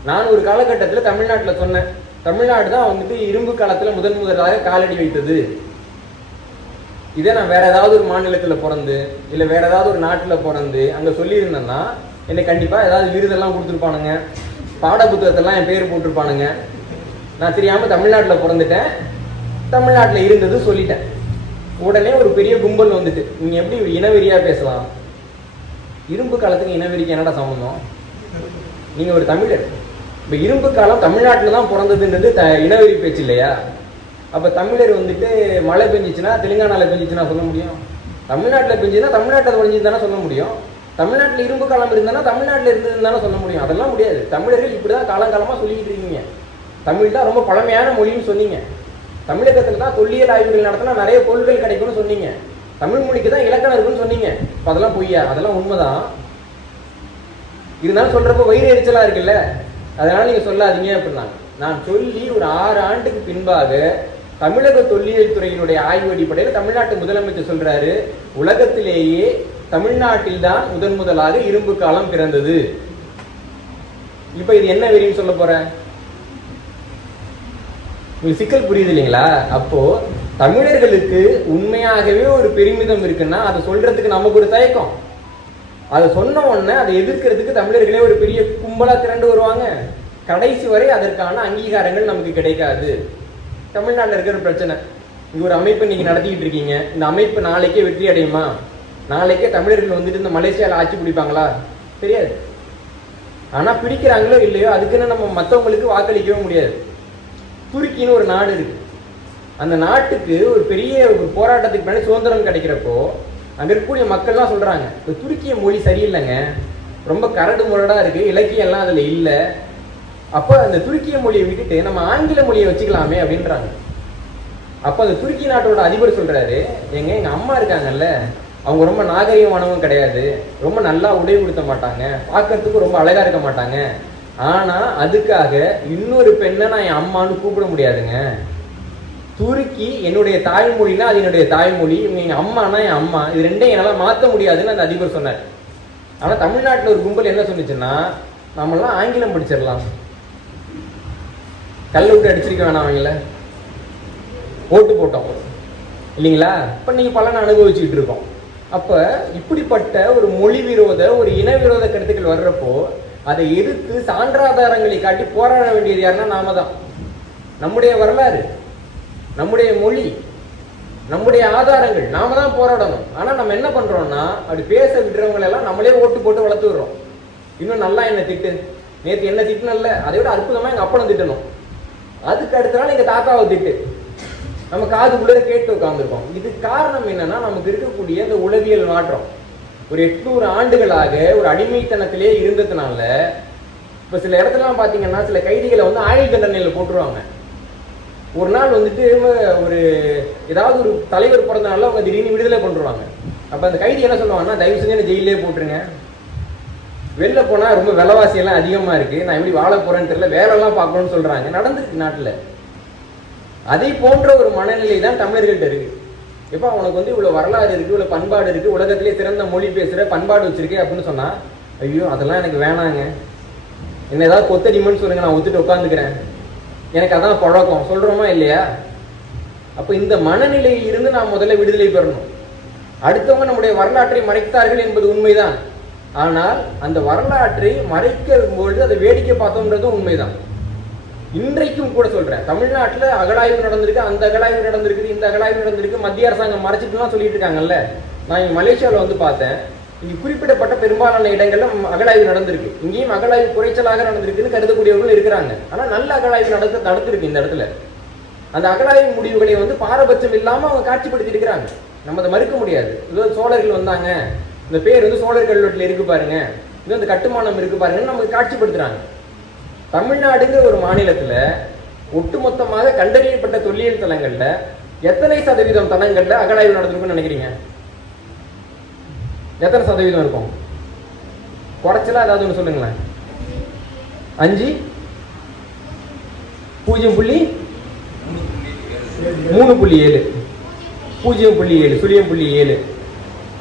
நான் ஒரு காலகட்டத்தில் தமிழ்நாட்டில் சொன்னேன், தமிழ்நாடு தான் வந்துட்டு இரும்பு காலத்தில் முதலாக காலடி வைத்தது. இதே நான் வேற ஏதாவது ஒரு மாநிலத்தில் பிறந்து இல்லை வேற ஏதாவது ஒரு நாட்டில் பிறந்து அங்கே சொல்லியிருந்தேன்னா என்னை கண்டிப்பாக ஏதாவது விருதெல்லாம் கொடுத்துருப்பானுங்க, பாட புத்தகத்தெல்லாம் என் பேர் போட்டிருப்பானுங்க. நான் தெரியாமல் தமிழ்நாட்டில் பிறந்துட்டேன், தமிழ்நாட்டில் இருந்தது சொல்லிட்டேன். உடனே ஒரு பெரிய கும்பல் வந்துட்டு நீங்கள் எப்படி இனவெறியாக பேசலாம்? இரும்பு காலத்துக்கு இனவெறிக்கு என்னடா சம்பந்தம்? நீங்கள் ஒரு தமிழர். இப்போ இரும்பு காலம் தமிழ்நாட்டில் தான் பிறந்ததுன்றது இனவெறி பேச்சு இல்லையா? அப்போ தமிழர் வந்துட்டு மழை பெஞ்சிச்சுன்னா தெலுங்கானாவில் பெஞ்சிச்சுன்னா சொல்ல முடியும்? தமிழ்நாட்டில் பெஞ்சுன்னா தமிழ்நாட்டில் பெஞ்சுன்னு தானே சொல்ல முடியும்? தமிழ்நாட்டில் இரும்பு காலம் இருந்தானா தமிழ்நாட்டில் இருந்ததுன்னு தானே சொல்ல முடியும்? அதெல்லாம் முடியாது. தமிழர்கள் இப்படி தான் காலங்காலமாக சொல்லிக்கிட்டு இருக்கீங்க. தமிழ் தான் ரொம்ப பழமையான மொழின்னு சொன்னீங்க. தமிழகத்தில் தான் தொல்லியல் ஆய்வுகள் நடத்தினா நிறைய பொருட்கள் கிடைக்கும்னு சொன்னீங்க. தமிழ் மொழிக்கு தான் இலக்கணம் இருக்குன்னு சொன்னீங்க. இப்போ அதெல்லாம் பொய்யா? அதெல்லாம் உண்மைதான். இருந்தாலும் சொல்கிறப்ப வயிறு எரிச்சலாக இருக்குல்ல, அதனால் நீங்கள் சொல்லாதீங்க அப்படின்னா. நான் சொல்லி ஒரு 6 ஆண்டுக்கு பின்பாக தமிழக தொல்லியல் துறையினுடைய ஆய்வு அடிப்படையில் தமிழ்நாட்டு முதலமைச்சர் சொல்றாரு, உலகத்திலேயே தமிழ்நாட்டில் தான் முதலாக இரும்பு காலம் பிறந்தது. இப்ப இது என்ன வெறின்னு சொல்ல போறேன்? உங்களுக்கு சிக்கல் புரியுது இல்லைங்களா? அப்போ தமிழர்களுக்கு உண்மையாகவே ஒரு பெருமிதம் இருக்குன்னா அதை சொல்றதுக்கு நமக்கு ஒரு தயக்கம். அதை சொன்ன உடனே அதை எதிர்க்கிறதுக்கு தமிழர்களே ஒரு பெரிய கும்பலா திரண்டு வருவாங்க. கடைசி வரை அதற்கான அங்கீகாரங்கள் நமக்கு கிடைக்காது. தமிழ்நாட்டில் இருக்கிற பிரச்சனை, இங்கே ஒரு அமைப்பு நீங்கள் நடத்திக்கிட்டு இருக்கீங்க, இந்த அமைப்பு நாளைக்கே வெற்றி அடையுமா? நாளைக்கே தமிழர்கள் வந்துட்டு இந்த மலேசியாவில் ஆட்சி பிடிப்பாங்களா? தெரியாது. ஆனால் பிடிக்கிறாங்களோ இல்லையோ அதுக்குன்னு நம்ம மற்றவங்களுக்கு வாக்களிக்கவே முடியாது. துருக்கின்னு ஒரு நாடு இருக்கு. அந்த நாட்டுக்கு ஒரு பெரிய ஒரு போராட்டத்துக்கு பின்னாடி சுதந்திரம் கிடைக்கிறப்போ அங்கே இருக்கக்கூடிய மக்கள்லாம் சொல்கிறாங்க, இந்த துருக்கிய மொழி சரியில்லைங்க, ரொம்ப கரடு முரடாக இருக்குது, இலக்கியம்லாம் அதில் இல்லை. அப்போ அந்த துருக்கிய மொழியை விட்டுட்டு நம்ம ஆங்கில மொழியை வச்சுக்கலாமே அப்படின்றாங்க. அப்போ அந்த துருக்கி நாட்டோட அதிபர் சொல்றாரு, எங்க அம்மா இருக்காங்கல்ல, அவங்க ரொம்ப நாகரிகமானவங்க கிடையாது, ரொம்ப நல்லா உடை உடுத்த மாட்டாங்க, பார்க்கறதுக்கு ரொம்ப அழகா இருக்க மாட்டாங்க, ஆனா அதுக்காக இன்னொரு பெண்ணை நான் என் அம்மான்னு கூப்பிட முடியாதுங்க. துருக்கி என்னுடைய தாய்மொழினா அது என்னுடைய தாய்மொழி, எங்க அம்மானா என் அம்மா, இது ரெண்டையும் என்னால் மாற்ற முடியாதுன்னு அந்த அதிபர் சொன்னார். ஆனா தமிழ்நாட்டில் ஒரு கும்பல் என்ன சொன்னிச்சுன்னா, நம்மளாம் ஆங்கிலம் படிச்சிடலாம், கல்ல விட்டு அடிச்சிருக்க வேணாம், அவங்கள ஓட்டு போட்டோம் இல்லைங்களா? இப்போ நீங்கள் பலனை அனுபவிச்சுட்டு இருக்கோம். அப்போ இப்படிப்பட்ட ஒரு மொழி விரோத ஒரு இன விரோத கருத்துக்கள் வர்றப்போ அதை எதிர்த்து சான்றாதாரங்களை காட்டி போராட வேண்டியது யாருன்னா நாம தான். நம்முடைய வரலாறு, நம்முடைய மொழி, நம்முடைய ஆதாரங்கள், நாம தான் போராடணும். ஆனால் நம்ம என்ன பண்றோம்னா அப்படி பேச விடுறவங்களெல்லாம் நம்மளே ஓட்டு போட்டு வளர்த்து விடுறோம். இன்னும் நல்லா என்ன திட்டு, நேற்று என்ன திட்டுனல்ல, அதை விட அற்புதமாக எங்கள் அப்பனை திட்டணும், அதுக்கு அடுத்த நாள் எங்கள் தாத்தாவை திட்டு, நம்ம காதுக்குள்ளே கேட்டு உட்காந்துருக்கோம். இதுக்கு காரணம் என்னன்னா நமக்கு இருக்கக்கூடிய இந்த உளவியல் மாற்றம். ஒரு 800 ஆண்டுகளாக ஒரு அடிமைத்தனத்திலே இருந்ததுனால இப்போ சில இடத்துலலாம் பார்த்தீங்கன்னா சில கைதிகளை வந்து ஆயுள் தண்டனையில் போட்டுருவாங்க. ஒரு நாள் வந்துட்டு ஒரு ஏதாவது ஒரு தலைவர் பிறந்தனால அவங்க திடீர்னு விடுதலை பண்ணுறாங்க. அப்போ அந்த கைதி என்ன சொல்லுவாங்கன்னா, தயவு செஞ்சு என்ன ஜெயிலே போட்டுருங்க, வெளில போனால் ரொம்ப விலைவாசியெல்லாம் அதிகமாக இருக்குது, நான் எப்படி வாழ போகிறேன்னு தெரியல, வேலைலாம் பார்க்கணும்னு சொல்கிறாங்க. நடந்துருக்கு நாட்டில். அதை போன்ற ஒரு மனநிலை தான் தமிழர்கள்ட்ட இருக்குது. எப்போ உனக்கு வந்து இவ்வளோ வரலாறு இருக்குது, இவ்வளோ பண்பாடு இருக்குது, உலகத்திலே சிறந்த மொழி பேசுகிற பண்பாடு வச்சுருக்கே அப்படின்னு சொன்னால், ஐயோ அதெல்லாம் எனக்கு வேணாங்க, என்ன ஏதாவது கொத்தடிமன்னு சொல்லுங்கள், நான் ஒத்துட்டு உட்காந்துக்கிறேன், எனக்கு அதான் பழக்கம் சொல்கிறோமா இல்லையா? அப்போ இந்த மனநிலையில் இருந்து நாம் முதல்ல விடுதலை பெறணும். அடுத்தவங்க நம்முடைய வரலாற்றை மறைத்தார்கள் என்பது உண்மைதான். ஆனால் அந்த வரலாற்றை மறைக்கும் பொழுது அதை வேடிக்கை பார்த்தோம்ன்றதும் உண்மைதான். இன்றைக்கும் கூட சொல்றேன், தமிழ்நாட்டில் அகழாய்வு நடந்திருக்கு, அந்த அகழாய்வு நடந்திருக்கு, இந்த அகழாய்வு நடந்திருக்கு, மத்திய அரசாங்கம் மறைச்சிட்டுலாம் சொல்லிட்டு இருக்காங்கல்ல. நான் இங்கே மலேசியாவில் வந்து பார்த்தேன், இங்கே குறிப்பிடப்பட்ட பெரும்பாலான இடங்கள்ல அகழாய்வு நடந்திருக்கு. இங்கேயும் அகழாய்வு குறைச்சலாக நடந்திருக்குன்னு கருதக்கூடியவர்கள் இருக்கிறாங்க. ஆனால் நல்ல அகழாய்வு நடந்திருக்கு இந்த இடத்துல. அந்த அகழாய்வு முடிவுகளை வந்து பாரபட்சம் இல்லாமல் அவங்க காட்சிப்படுத்தி இருக்கிறாங்க. நம்ம அதை மறுக்க முடியாது. இதோ சோழர்கள் வந்தாங்க, இந்த பேர் வந்து சோழர் கல்வெட்டில் இருக்கு பாருங்க, இது வந்து கட்டுமானம் இருக்கு பாருங்கன்னு நமக்கு காட்சிப்படுத்துறாங்க. தமிழ்நாடுங்கிற ஒரு மாநிலத்தில் ஒட்டுமொத்தமாக கண்டறியப்பட்ட தொல்லியல் தலங்கள்ல எத்தனை சதவீதம் தலங்கள்ல அகழாய்வு நடந்திருக்குன்னு நினைக்கிறீங்க? எத்தனை சதவீதம் இருக்கும்? குறைச்சலா ஏதாவது ஒன்று சொல்லுங்களேன். 5 0.3.7 0.7 0.7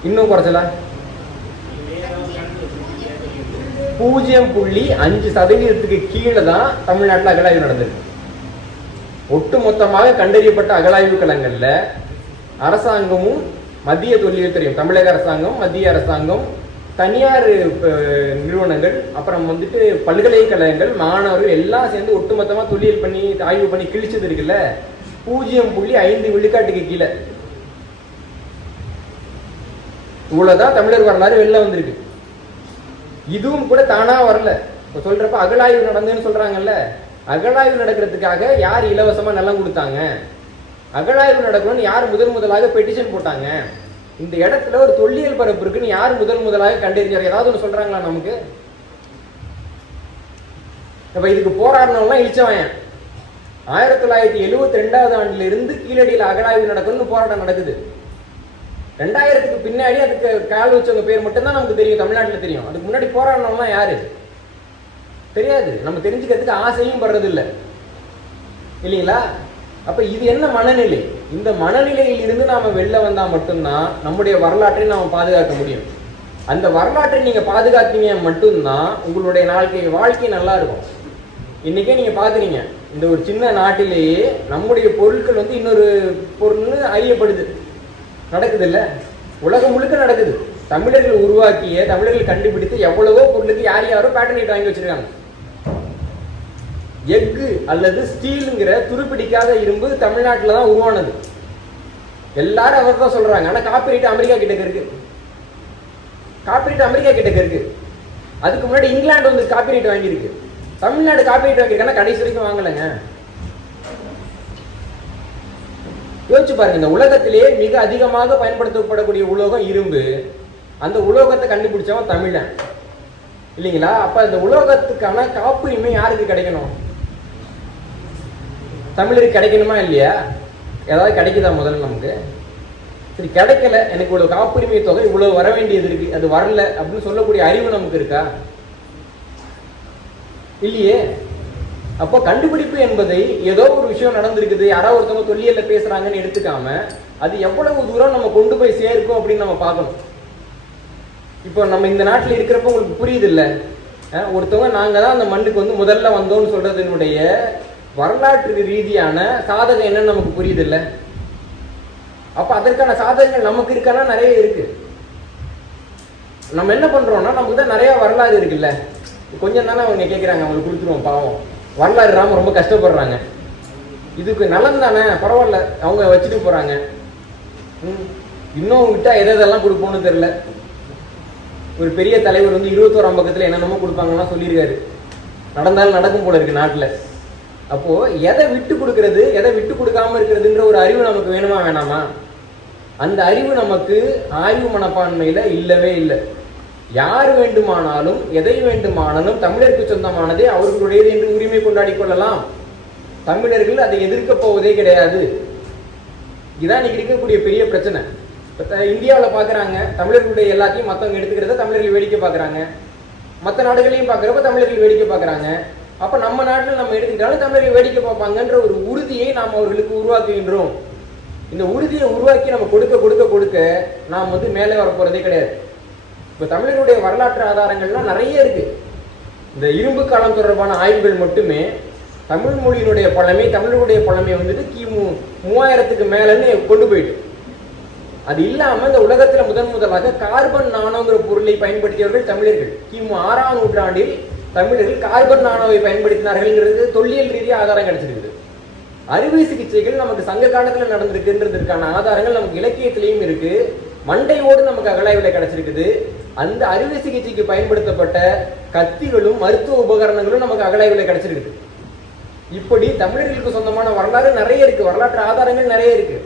இன்னும் குறைச்சலா 0.5% கீழே தான் தமிழ்நாட்டில் அகழாய்வு நடந்திருக்கு. ஒட்டுமொத்தமாக கண்டறியப்பட்ட அகழாய்வு களங்கள்ல அரசாங்கமும் மத்திய தொல்லியல் துறையும், தமிழக அரசாங்கம், மத்திய அரசாங்கம், தனியார் நிறுவனங்கள், அப்புறம் வந்துட்டு பல்கலைக்கழகங்கள், மாணவர்கள் எல்லாம் சேர்ந்து ஒட்டுமொத்தமாக தொல்லியல் பண்ணி ஆய்வு பண்ணி கிழிச்சது இருக்குல்ல, 0.5 விழுக்காட்டுக்கு கீழே. இவ்வளவுதான் தமிழர் வரலாறு வெளில வந்திருக்கு. இதுவும் கூட தானா வரல. இப்போ சொல்றப்ப அகழாய்வு நடந்துன்னு சொல்றாங்கல்ல, அகழாய்வு நடக்கிறதுக்காக யார் இலவசமா நிலம் கொடுத்தாங்க, அகழாய்வு நடக்கணும்னு யார் முதலாக பெட்டிஷன் போட்டாங்க, இந்த இடத்துல ஒரு தொல்லியல் பரப்பு இருக்குன்னு யார் முதலாக கண்டறிஞ்சார், ஏதாவது ஒன்று சொல்றாங்களா நமக்கு? இப்ப இதுக்கு போராடினவங்களாம் இழிச்சவன். 1972 ஆண்டுல இருந்து கீழடியில் அகழாய்வு நடக்கணும்னு போராட்டம் நடக்குது. 2000க்கு பின்னாடி அதுக்கு கால் வச்சவங்க பேர் மட்டும்தான் நமக்கு தெரியும், தமிழ்நாட்டில் தெரியும். அதுக்கு முன்னாடி போராடினவங்க யாரு தெரியாது. நம்ம தெரிஞ்சுக்கிறதுக்கு ஆசையும் படுறது இல்லை இல்லைங்களா? அப்ப இது என்ன மனநிலை? இந்த மனநிலையில் இருந்து நாம வெளில வந்தா மட்டும்தான் நம்முடைய வரலாற்றை நாம பாதுகாக்க முடியும். அந்த வரலாற்றை நீங்க பாதுகாத்தீங்க மட்டும்தான் உங்களுடைய வாழ்க்கை நல்லா இருக்கும். இன்னைக்கே நீங்க பாக்குறீங்க, இந்த ஒரு சின்ன நாட்டிலேயே நம்முடைய பொருட்கள் வந்து இன்னொரு பொருள்னு அறியப்படுது, நடக்குது இல்ல? உலகம் முழுக்க நடக்குது. தமிழர்கள் உருவாக்கிய, தமிழர்கள் கண்டுபிடித்து எவ்வளவோ பொருளுக்கு யாரோ பேட்டர்ன் வாங்கி வச்சிருக்காங்க. எஃகு அல்லது ஸ்டீலுங்கிற துருப்பிடிக்காத இரும்பு தமிழ்நாட்டில் தான் உருவானது. எல்லாரும் அவர் தான் சொல்றாங்க. ஆனா காப்பிரைட் அமெரிக்கா கிட்ட இருக்கு. காப்பிரைட் அமெரிக்கா கிட்ட இருக்கு. அதுக்கு முன்னாடி இங்கிலாந்து வந்து காப்பிரைட் வாங்கியிருக்கு. தமிழ்நாடு காப்பிரைட் வாங்கியிருக்காங்கன்னா கடைசி வரைக்கும் வாங்கலைங்க. யோசிச்சு பாருங்க, இந்த உலகத்திலேயே மிக அதிகமாக பயன்படுத்தப்படக்கூடிய உலோகம் இரும்பு. அந்த உலோகத்தை கண்டுபிடிச்சவன் தமிழன் இல்லைங்களா? அப்ப அந்த உலோகத்துக்கான காப்புரிமை யாருக்கு கிடைக்கணும்? தமிழருக்கு கிடைக்கணுமா இல்லையா? ஏதாவது கிடைக்குதா முதல்ல நமக்கு? சரி, கிடைக்கல, எனக்கு இவ்வளவு காப்புரிமை தொகை இவ்வளவு வர வேண்டியது இருக்கு, அது வரல அப்படின்னு சொல்லக்கூடிய அறிவு நமக்கு இருக்கா? இல்லையே. அப்போ கண்டுபிடிப்பு என்பதை ஏதோ ஒரு விஷயம் நடந்திருக்குது, யாராவது ஒருத்தவங்க தொல்லியல்ல பேசுறாங்கன்னு எடுத்துக்காம அது எவ்வளவு தூரம் நம்ம கொண்டு போய் சேர்க்கும் அப்படின்னு நம்ம பார்க்கணும். இப்போ நம்ம இந்த நாட்டில் இருக்கிறப்ப உங்களுக்கு புரியுது இல்லை? ஒருத்தவங்க நாங்க தான் அந்த மண்ணுக்கு வந்து முதல்ல வந்தோம்னு சொல்றதுனுடைய வரலாற்று ரீதியான சாதகம் என்னன்னு நமக்கு புரியுது இல்லை? அப்ப அதற்கான சாதகங்கள் நமக்கு இருக்கானா? நிறைய இருக்கு. நம்ம என்ன பண்றோம்னா, நமக்கு தான் நிறைய வரலாறு இருக்குல்ல, கொஞ்சம் தானே அவங்க கேட்குறாங்க, அவங்களுக்கு கொடுத்துருவோம். பாவம், வரலாறு இல்லாமல் ரொம்ப கஷ்டப்படுறாங்க. இதுக்கு நலன் தானே, பரவாயில்ல, அவங்க வச்சுட்டு போறாங்க. இன்னும் விட்டா எதெல்லாம் கொடுப்போம்னு தெரியல. ஒரு பெரிய தலைவர் வந்து 21ஆம் பக்கத்தில் என்னென்னமோ கொடுப்பாங்கன்னா சொல்லியிருக்காரு. நடந்தாலும் நடக்கும் போல இருக்கு நாட்டில். அப்போ எதை விட்டு கொடுக்கறது, எதை விட்டு கொடுக்காம இருக்கிறதுன்ற ஒரு அறிவு நமக்கு வேணுமா வேணாமா? அந்த அறிவு நமக்கு ஆய்வு மனப்பான்மையில இல்லவே இல்லை. யார் வேண்டுமானாலும் எதை வேண்டுமானாலும் தமிழருக்கு சொந்தமானதே அவர்களுடையது என்று உரிமை கொண்டாடி கொள்ளலாம். தமிழர்கள் அதை எதிர்க்க போவதே கிடையாது. இதுதான் இன்னைக்கு இருக்கக்கூடிய பெரிய பிரச்சனை. இந்தியாவில் பார்க்குறாங்க, தமிழர்களுடைய எல்லாத்தையும் மற்றவங்க எடுத்துக்கிறத தமிழர்கள் வேடிக்கை பார்க்குறாங்க. மற்ற நாடுகளையும் பார்க்குறப்ப தமிழர்கள் வேடிக்கை பார்க்குறாங்க. அப்போ நம்ம நாட்டில் நம்ம எடுத்துக்கிட்டாலும் தமிழர்கள் வேடிக்கை பார்ப்பாங்கன்ற ஒரு உறுதியை நாம் அவர்களுக்கு உருவாக்குகின்றோம். இந்த உறுதியை உருவாக்கி நம்ம கொடுக்க கொடுக்க கொடுக்க நாம் வந்து மேலே வர போகிறதே கிடையாது. இப்போ தமிழர்களுடைய வரலாற்று ஆதாரங்கள்லாம் நிறைய இருக்கு. இந்த இரும்பு காலம் தொடர்பான ஆய்வுகள் மட்டுமே தமிழ் மொழியினுடைய பழமை, தமிழர்களுடைய பழமை வந்துட்டு கிமு 3000க்கு மேலன்னு கொண்டு போயிட்டு, அது இல்லாம இந்த உலகத்துல முதலாக கார்பன் நானோங்கிற பொருளை பயன்படுத்தியவர்கள் தமிழர்கள். கிமு 6ஆம் நூற்றாண்டில் தமிழர்கள் கார்பன் நானோவை பயன்படுத்தினார்கள்ங்கிறது தொல்லியல் ரீதியாக ஆதாரம் கிடைச்சிருக்குது. அறுவை சிகிச்சைகள் நமக்கு சங்க காலத்துல நடந்திருக்குன்றதுக்கான ஆதாரங்கள் நமக்கு இலக்கியத்திலையும் இருக்கு, மண்டையோடு நமக்கு அகழாய்வில் கிடைச்சிருக்குது. அந்த அறுவை சிகிச்சைக்கு பயன்படுத்தப்பட்ட கத்திகளும் மருத்துவ உபகரணங்களும் நமக்கு அகழாய்வில் கிடைச்சிருக்குது. இப்படி தமிழர்களுக்கு சொந்தமான வரலாறு நிறைய இருக்கு, வரலாற்று ஆதாரங்கள் நிறைய இருக்கு.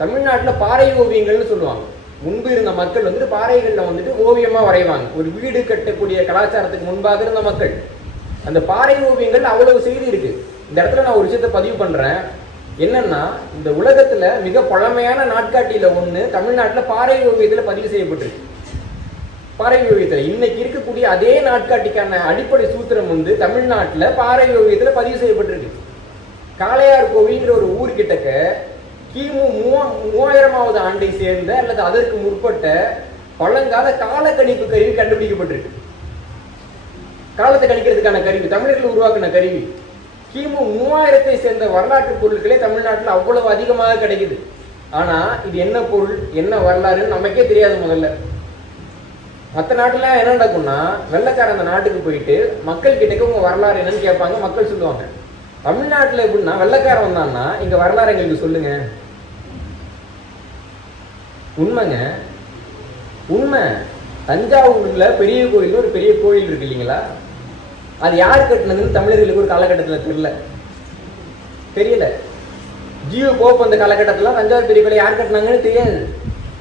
தமிழ்நாட்டில் பாறை ஓவியங்கள்னு சொல்லுவாங்க. முன்பு இருந்த மக்கள் வந்துட்டு பாறைகளில் வந்துட்டு ஓவியமா வரைவாங்க. ஒரு வீடு கட்டக்கூடிய கலாச்சாரத்துக்கு முன்பாக இருந்த மக்கள் அந்த பாறை ஓவியங்கள் அவ்வளவு செய்தி இருக்கு. இந்த இடத்துல நான் ஒரு விஷயத்தை பதிவு பண்றேன். என்னன்னா, இந்த உலகத்துல மிக பழமையான நாட்காட்டியில ஒண்ணு தமிழ்நாட்டில் பாறை ஓவியத்துல பதிவு செய்யப்பட்டிருக்கு. பாறை ஓவியத்துல இன்னைக்கு இருக்கக்கூடிய அதே நாட்காட்டிக்கான அடிப்படை சூத்திரம் வந்து தமிழ்நாட்டில் பாறை ஓவியத்துல பதிவு செய்யப்பட்டிருக்கு. காளையார் கோவில்ங்கிற ஒரு ஊர் கிட்டக்க கிமு 3000வது ஆண்டை சேர்ந்த அல்லது அதற்கு முற்பட்ட பழங்கால காலக்கணிப்பு கருவி கண்டுபிடிக்கப்பட்டிருக்கு. காலத்தை கணிக்கிறதுக்கான கருவி தமிழர்கள் உருவாக்கின கருவி. கிமு 3000 சேர்ந்த வரலாற்று பொருட்களே தமிழ்நாட்டில் அவ்வளவு அதிகமாக கிடைக்குது. ஆனா இது என்ன பொருள், என்ன வரலாறுன்னு நமக்கே தெரியாது. முதல்ல மற்ற நாட்டுல என்ன நடக்கும்னா, வெள்ளைக்காரன் அந்த நாட்டுக்கு போயிட்டு மக்கள் கிட்டக்க உங்க வரலாறு என்னன்னு கேட்பாங்க, மக்கள் சொல்லுவாங்க. தமிழ்நாட்டில் எப்படின்னா, வெள்ளைக்காரன் வந்தான்னா இங்க வரலாறு எங்களுக்கு சொல்லுங்க. உண்மைங்க, உண்மை. தஞ்சாவூர்ல பெரிய கோயில், ஒரு பெரிய கோயில் இருக்கு இல்லைங்களா, அது யார் கட்டினதுன்னு தமிழர்களுக்கு ஒரு காலகட்டத்தில் தெரியல. ஜியோ போப் அந்த காலகட்டத்தில் தஞ்சாவூர் பெரிய கோயில் யார் கட்டினாங்கன்னு தெரியாது.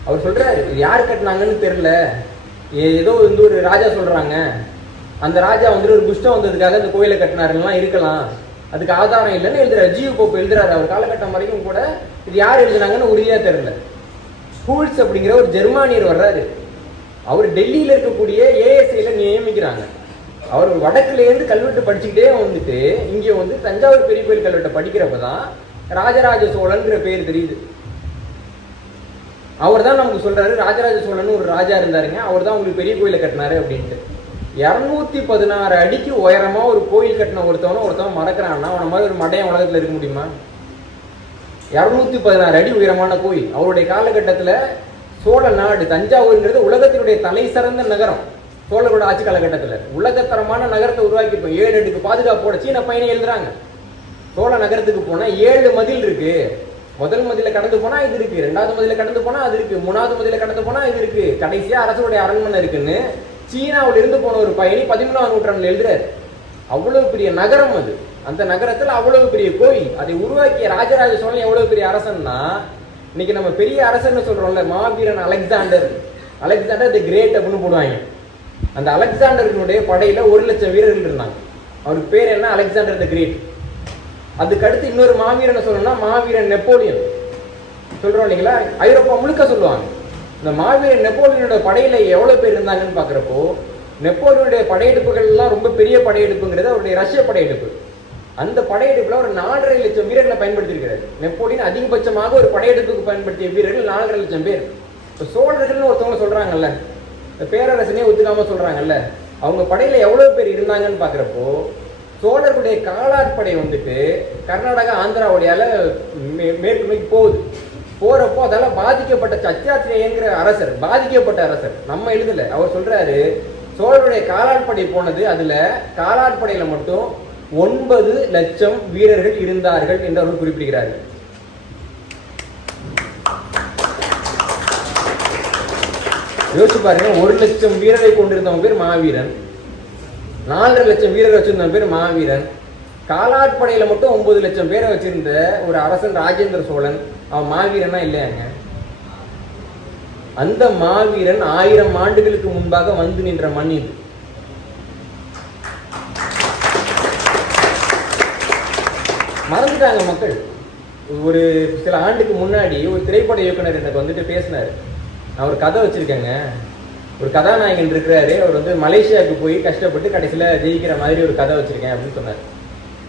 அவர் சொல்றாரு, இது யார் கட்டினாங்கன்னு தெரியல, ஏதோ வந்து ஒரு ராஜா சொல்றாங்க, அந்த ராஜா வந்துட்டு ஒரு குஷ்டம் வந்ததுக்காக அந்த கோயிலை கட்டினாருலாம் இருக்கலாம், அதுக்கு ஆதாரம் இல்லைன்னு எழுதுறாரு. ஜியோ போப் எழுதுறாரு. அவர் காலகட்டம் வரைக்கும் கூட இது யார் எழுதுனாங்கன்னு உறுதியா தெரியல. ஹூல்ஸ் அப்படிங்கிற ஒரு ஜெர்மானியர் வர்றாரு. அவர் டெல்லியில இருக்கக்கூடிய ஏஎஸ்ஐல நியமிக்கிறாங்க. அவர் வடக்குலேருந்து கல்வெட்டு படிச்சுக்கிட்டே வந்துட்டு இங்கே வந்து தஞ்சாவூர் பெரிய கோயில் கல்வெட்டை படிக்கிறப்பதான் ராஜராஜ சோழன்கிற பேர் தெரியுது. அவர் தான் நமக்கு சொல்றாரு, ராஜராஜ சோழன் ஒரு ராஜா இருந்தாருங்க, அவர் தான் உங்களுக்கு பெரிய கோயிலை கட்டினாரு அப்படின்ட்டு. 216 அடிக்கு உயரமா ஒரு கோயில் கட்டின ஒருத்தவன் மறக்கிறான்னா அவன மாதிரி ஒரு மடையன் உலகத்துல இருக்க முடியுமா? 216 அடி உயரமான கோயில். அவருடைய காலகட்டத்தில் சோழ நாடு தஞ்சாவூர்ங்கிறது உலகத்தினுடைய தலை சிறந்த நகரம். சோழர்களோட ஆட்சி காலகட்டத்தில் உலகத்தரமான நகரத்தை உருவாக்கியிருப்போம். 7 அடுக்கு பாதுகாப்போட சீன பயணி எழுதுறாங்க. சோழ நகரத்துக்கு போனா 7 மதில் இருக்கு. முதல் மதில கடந்து போனா இது இருக்கு, 2வது மதில கடந்து போனா அது இருக்கு, 3வது மதில கடந்து போனா இது இருக்கு, கடைசியா அரசுடைய அரண்மனை இருக்குன்னு சீனாவில் இருந்து போன ஒரு பயணி 13ஆம் நூற்றாண்டுல எழுதுறாரு. அவ்வளவு பெரிய நகரம் அது. அந்த நகரத்துல அவ்வளவு பெரிய கோயில். அதை உருவாக்கிய ராஜராஜ சோழன் எவ்வளவு பெரிய அரசன்னா, இன்னைக்கு நம்ம பெரிய அரசன்னு சொல்றோம்ல, மாவீரன் அலெக்சாண்டர் தி கிரேட் அப்படின்னு போடுவாங்க. அந்த அலெக்சாண்டருடைய படையில 1,00,000 வீரர்கள் இருந்தாங்க. அவருக்கு பேர் என்ன? Alexander the Great. அதுக்கு அடுத்து இன்னொரு மாவீரனை சொல்லணும்னா மாவீரன் நெப்போலியன் சொல்றோம் இல்லைங்களா, ஐரோப்பா முழுக்க சொல்லுவாங்க. இந்த மாவீரன் நெப்போலியனோட படையில எவ்வளவு பேர் இருந்தாங்கன்னு பாக்குறப்போ, நெப்போலியனுடைய படையெடுப்புகள் எல்லாம் ரொம்ப பெரிய படையெடுப்புங்கிறது அவருடைய ரஷ்ய படையெடுப்பு. அந்த படையெடுப்புல ஒரு 4,50,000 வீரர்களை பயன்படுத்தியிருக்கிறார். நெப்போலியன் அதிகபட்சமாக ஒரு படையெடுப்புக்கு பயன்படுத்திய வீரர்கள் 4,50,000 பேர். இப்போ சோழர்கள்னு ஒருத்தவங்க சொல்றாங்கல்ல, இந்த பேரரசனே ஒத்துக்காம சொல்றாங்கல்ல, அவங்க படையில எவ்வளவு பேர் இருந்தாங்கன்னு பாக்குறப்போ, சோழர்களுடைய காலாட்படை வந்துட்டு கர்நாடகா ஆந்திராவுடையால மேற்கு நோக்கி போறப்போ அதால பாதிக்கப்பட்ட சச்சாத்திரேயங்கிற அரசர், பாதிக்கப்பட்ட அரசர், நம்ம எழுதல, அவர் சொல்றாரு சோழருடைய காலாட்படை போனது, அதுல காலாட்படையில மட்டும் 9,00,000 வீரர்கள் இருந்தார்கள் என்று அவர் குறிப்பிடுகிறார்கள். யோசிச்சு பாருங்க, 1,00,000 வீரரை கொண்டிருந்தவன் பேர் மாவீரன், 4,50,000 வீரரை வச்சிருந்தவன் பேர் மாவீரன். காலாட்படையில மட்டும் 9,00,000 பேரை வச்சிருந்த ஒரு அரசன் ராஜேந்திர சோழன், அவன் மாவீரனா இல்லையாங்க? அந்த மாவீரன் 1000 ஆண்டுகளுக்கு முன்பாக வந்து நின்ற மண் இது. மறந்துட்டாங்க மக்கள். ஒரு சில ஆண்டுக்கு முன்னாடி ஒரு திரைப்பட இயக்குனர் எனக்கு வந்துட்டு பேசினாரு. நான் ஒரு கதை வச்சிருக்கேங்க, ஒரு கதாநாயகன் இருக்கிறாரு, அவர் வந்து மலேசியாவுக்கு போய் கஷ்டப்பட்டு கடைசியில் ஜெயிக்கிற மாதிரி ஒரு கதை வச்சிருக்கேன் அப்படின்னு சொன்னார்.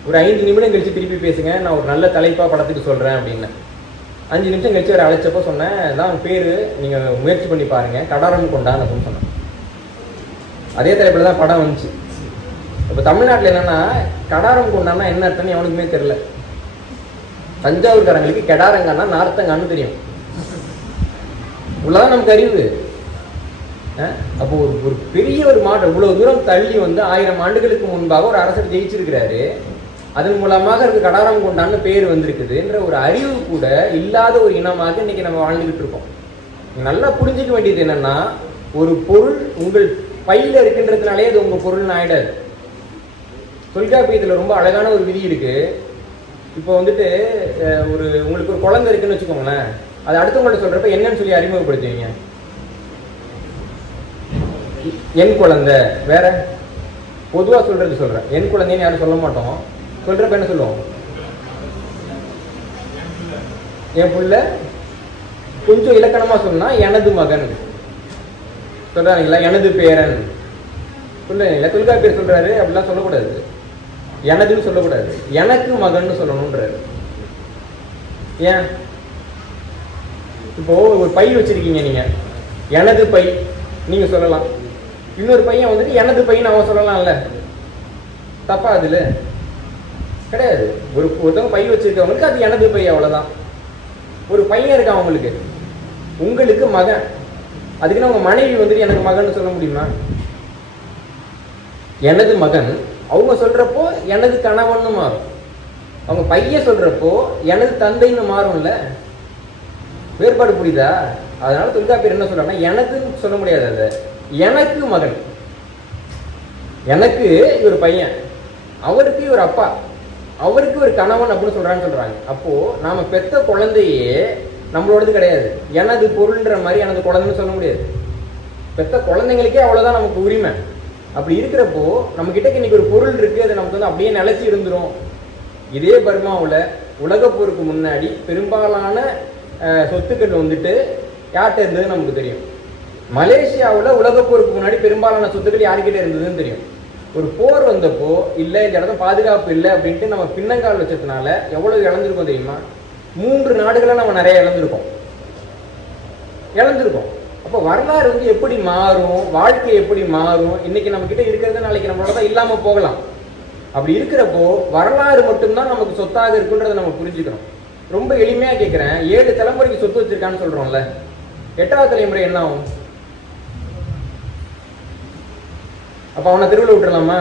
ஒரு 5 நிமிடம் கழிச்சு திருப்பி பேசுங்க, நான் ஒரு நல்ல தலைப்பா படத்துக்கு சொல்றேன் அப்படின்னு. 5 நிமிஷம் கழிச்சு அவர் அழைச்சப்போ சொன்னேன், தான் பேர் நீங்க முயற்சி பண்ணி பாருங்க, கடாரம் கொண்டான் அப்படின்னு சொன்னேன். அதே தலைப்பில் தான் படம் வந்துச்சு. இப்போ தமிழ்நாட்டில் என்னன்னா, கடாரம் கொண்டான்னா என்ன அர்த்தம்னு எவனுக்குமே தெரியல. தஞ்சாவூர்காரங்களுக்கு கெடாரங்கன்னா நார்த்தங்கான்னு தெரியும். இவ்வளோதான் நமக்கு அறிவு. அப்போ ஒரு பெரிய ஒரு மாற்றம், இவ்வளவு தூரம் தள்ளி வந்து 1000 ஆண்டுகளுக்கு முன்பாக ஒரு அரசர் ஜெயிச்சிருக்கிறாரு, அதன் மூலமாக இருக்கு கடாரம் கொண்டான்னு பேர் வந்திருக்குது என்ற ஒரு அறிவு கூட இல்லாத ஒரு இனமாக இன்னைக்கு நம்ம வாழ்ந்துகிட்டு இருக்கோம். நல்லா புரிஞ்சுக்க வேண்டியது என்னன்னா, ஒரு பொருள் உங்கள் பையில இருக்கின்றதுனாலே அது உங்க பொருள்னு ஆயிடாது. தொல்காப்பியத்துல ரொம்ப அழகான ஒரு விதி இருக்கு. இப்போ வந்துட்டு உங்களுக்கு ஒரு குழந்தை இருக்குன்னு வச்சுக்கோங்களேன், அது அடுத்தவங்கள்ட்ட சொல்றப்ப என்னன்னு சொல்லி அறிமுகப்படுத்துவீங்க? என் குழந்தை. வேற பொதுவா சொல்றது சொல்றேன், என் குழந்தைன்னு யாரும் சொல்ல மாட்டோம். சொல்றப்ப என்ன சொல்லுவோம்? என் புள்ள. கொஞ்சம் இலக்கணமா சொன்னா எனது மகன் சொல்றாங்களா, எனது பேரன் சொல்லுங்களா. தொல்காப்பியர் சொல்றாரு அப்படிலாம் சொல்லக்கூடாது, எனதுன்னு சொல்லக்கூடாது, எனக்கு மகன் சொல்லணும்ன்றாரு. ஏன்? இப்போ ஒரு பை வச்சிருக்கீங்க நீங்க, எனது பை நீங்க சொல்லலாம், இன்னொரு பையன் வந்துட்டு எனது பையன் அவன் சொல்லலாம்ல, தப்பா? அதுல கிடையாது. ஒருத்தவங்க பை வச்சிருக்கவங்களுக்கு அது எனது பை, அவ்வளவுதான். ஒரு பையன் இருக்கான் அவங்களுக்கு, உங்களுக்கு மகன், அதுக்குன்னு அவங்க மனைவி வந்துட்டு எனக்கு மகன் சொல்ல முடியுமா? எனது மகன் அவங்க சொல்றப்போ எனது கணவன் மாறும், அவங்க பையன் சொல்றப்போ எனது தந்தைன்னு மாறும்ல. வேறுபாடு புரியுதா? அதனால தொல்காப்பியர் என்ன சொல்றாங்கன்னா, எனக்குன்னு சொல்ல முடியாது, அது எனக்கு மகன், எனக்கு இவர் பையன், அவருக்கு இவர் அப்பா, அவருக்கு ஒரு கணவன் அப்படின்னு சொல்றாங்க. அப்போ நாம பெத்த குழந்தையே நம்மளோடது கிடையாது, எனது பொருள்ன்ற மாதிரி எனது குழந்தைன்னு சொல்ல முடியாது. பெத்த குழந்தைங்களுக்கே அவ்வளவுதான் நமக்கு உரிமை. அப்படி இருக்கிறப்போ நம்ம கிட்ட இன்னைக்கு ஒரு பொருள் இருக்கு, அது நமக்கு வந்து அப்படியே நிலைச்சி இருந்துரும். இதே பர்மாவில் உலகப்போருக்கு முன்னாடி பெரும்பாலான சொத்துக்கள் வந்துட்டு யார்கிட்ட இருந்தது நமக்கு தெரியும். மலேசியாவில் உலகப்போருக்கு முன்னாடி பெரும்பாலான சொத்துக்கள் யாருக்கிட்ட இருந்ததுன்னு தெரியும். ஒரு போர் வந்தப்போ இல்லை இந்த இடத்துல பாதுகாப்பு இல்லை அப்படின்ட்டு நம்ம பின்னங்கால் வச்சதுனால எவ்வளவு இழந்திருக்கோம் தெரியுமா? 3 நாடுகளை நம்ம நிறைய இழந்திருக்கோம். அப்போ வரலாறு வந்து எப்படி மாறும், வாழ்க்கை எப்படி மாறும், இன்னைக்கு நம்ம கிட்ட இருக்கிறது நாளைக்கு நம்மளோட தான் இல்லாம போகலாம். அப்படி இருக்கிறப்போ வரலாறு மட்டும்தான் நமக்கு சொத்தாக இருக்குன்றதை நம்ம புரிஞ்சுக்கணும். ரொம்ப எளிமையா கேட்கிறேன், 7 தலைமுறைக்கு சொத்து வச்சிருக்கான்னு சொல்றோம்ல, 8வது தலைமுறை என்ன ஆகும்? அப்ப அவனை தெருவில் விட்டுறலாமா?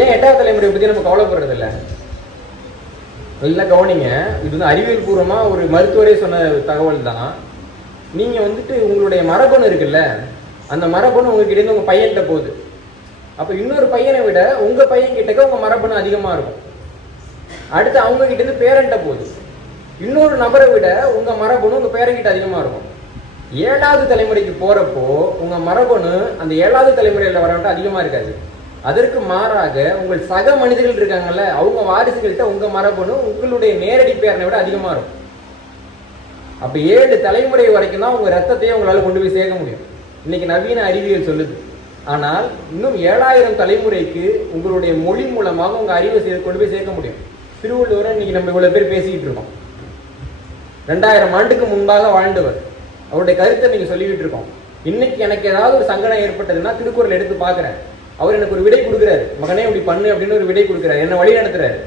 ஏன் 8வது தலைமுறையை பத்தி நம்ம கவலைப்படுறது இல்லை? நல்லா கவனிங்க, இது வந்து அறிவியல் பூர்வமா ஒரு மருத்துவரே சொன்ன தகவல் தான். நீங்க வந்துட்டு உங்களுடைய மரபணு இருக்குல்ல, அந்த மரபணு உங்ககிட்ட இருந்து உங்க பையன்கிட்ட போகுது. அப்ப இன்னொரு பையனை விட உங்க பையன் கிட்டக்க உங்க மரபணு அதிகமா இருக்கும். அடுத்து அவங்க கிட்ட இருந்து பேரண்ட்ட போகுது. இன்னொரு நபரை விட உங்க மரபணு உங்க பேரன்கிட்ட அதிகமா இருக்கும். 7வது தலைமுறைக்கு போறப்போ உங்க மரபணு அந்த 7வது தலைமுறையில வரவிட்ட அதிகமா இருக்காது. அதற்கு மாறாக உங்கள் சக மனிதர்கள் இருக்காங்கல்ல, அவங்க வாரிசுகள்கிட்ட உங்க மரபணு உங்களுடைய நேரடி பேரனை விட அதிகமா இருக்கும். அப்ப 7 தலைமுறை வரைக்கும் தான் உங்க ரத்தத்தையே உங்களால கொண்டு போய் சேர்க்க முடியும், இன்னைக்கு நவீன அறிவியல் சொல்லுது. ஆனால் இன்னும் 7000 தலைமுறைக்கு உங்களுடைய மொழி மூலமாக உங்க அறிவை கொண்டு போய் சேர்க்க முடியும். திருவள்ளுவரை இன்னைக்கு நம்ம இவ்வளவு பேர் பேசிக்கிட்டு இருக்கோம். 2000 ஆண்டுக்கு முன்பாக வாழ்ந்தவர், அவருடைய கருத்தை நீங்க சொல்லிக்கிட்டு இருக்கோம். இன்னைக்கு எனக்கு ஏதாவது ஒரு சங்கடம் ஏற்பட்டதுன்னா திருக்குறள் எடுத்து பாக்குறேன், அவர் எனக்கு ஒரு விடை கொடுக்குறாரு, மகனே இப்படி பண்ணு அப்படின்னு ஒரு விடை கொடுக்குறாரு, என்ன வழி நடத்துறாரு.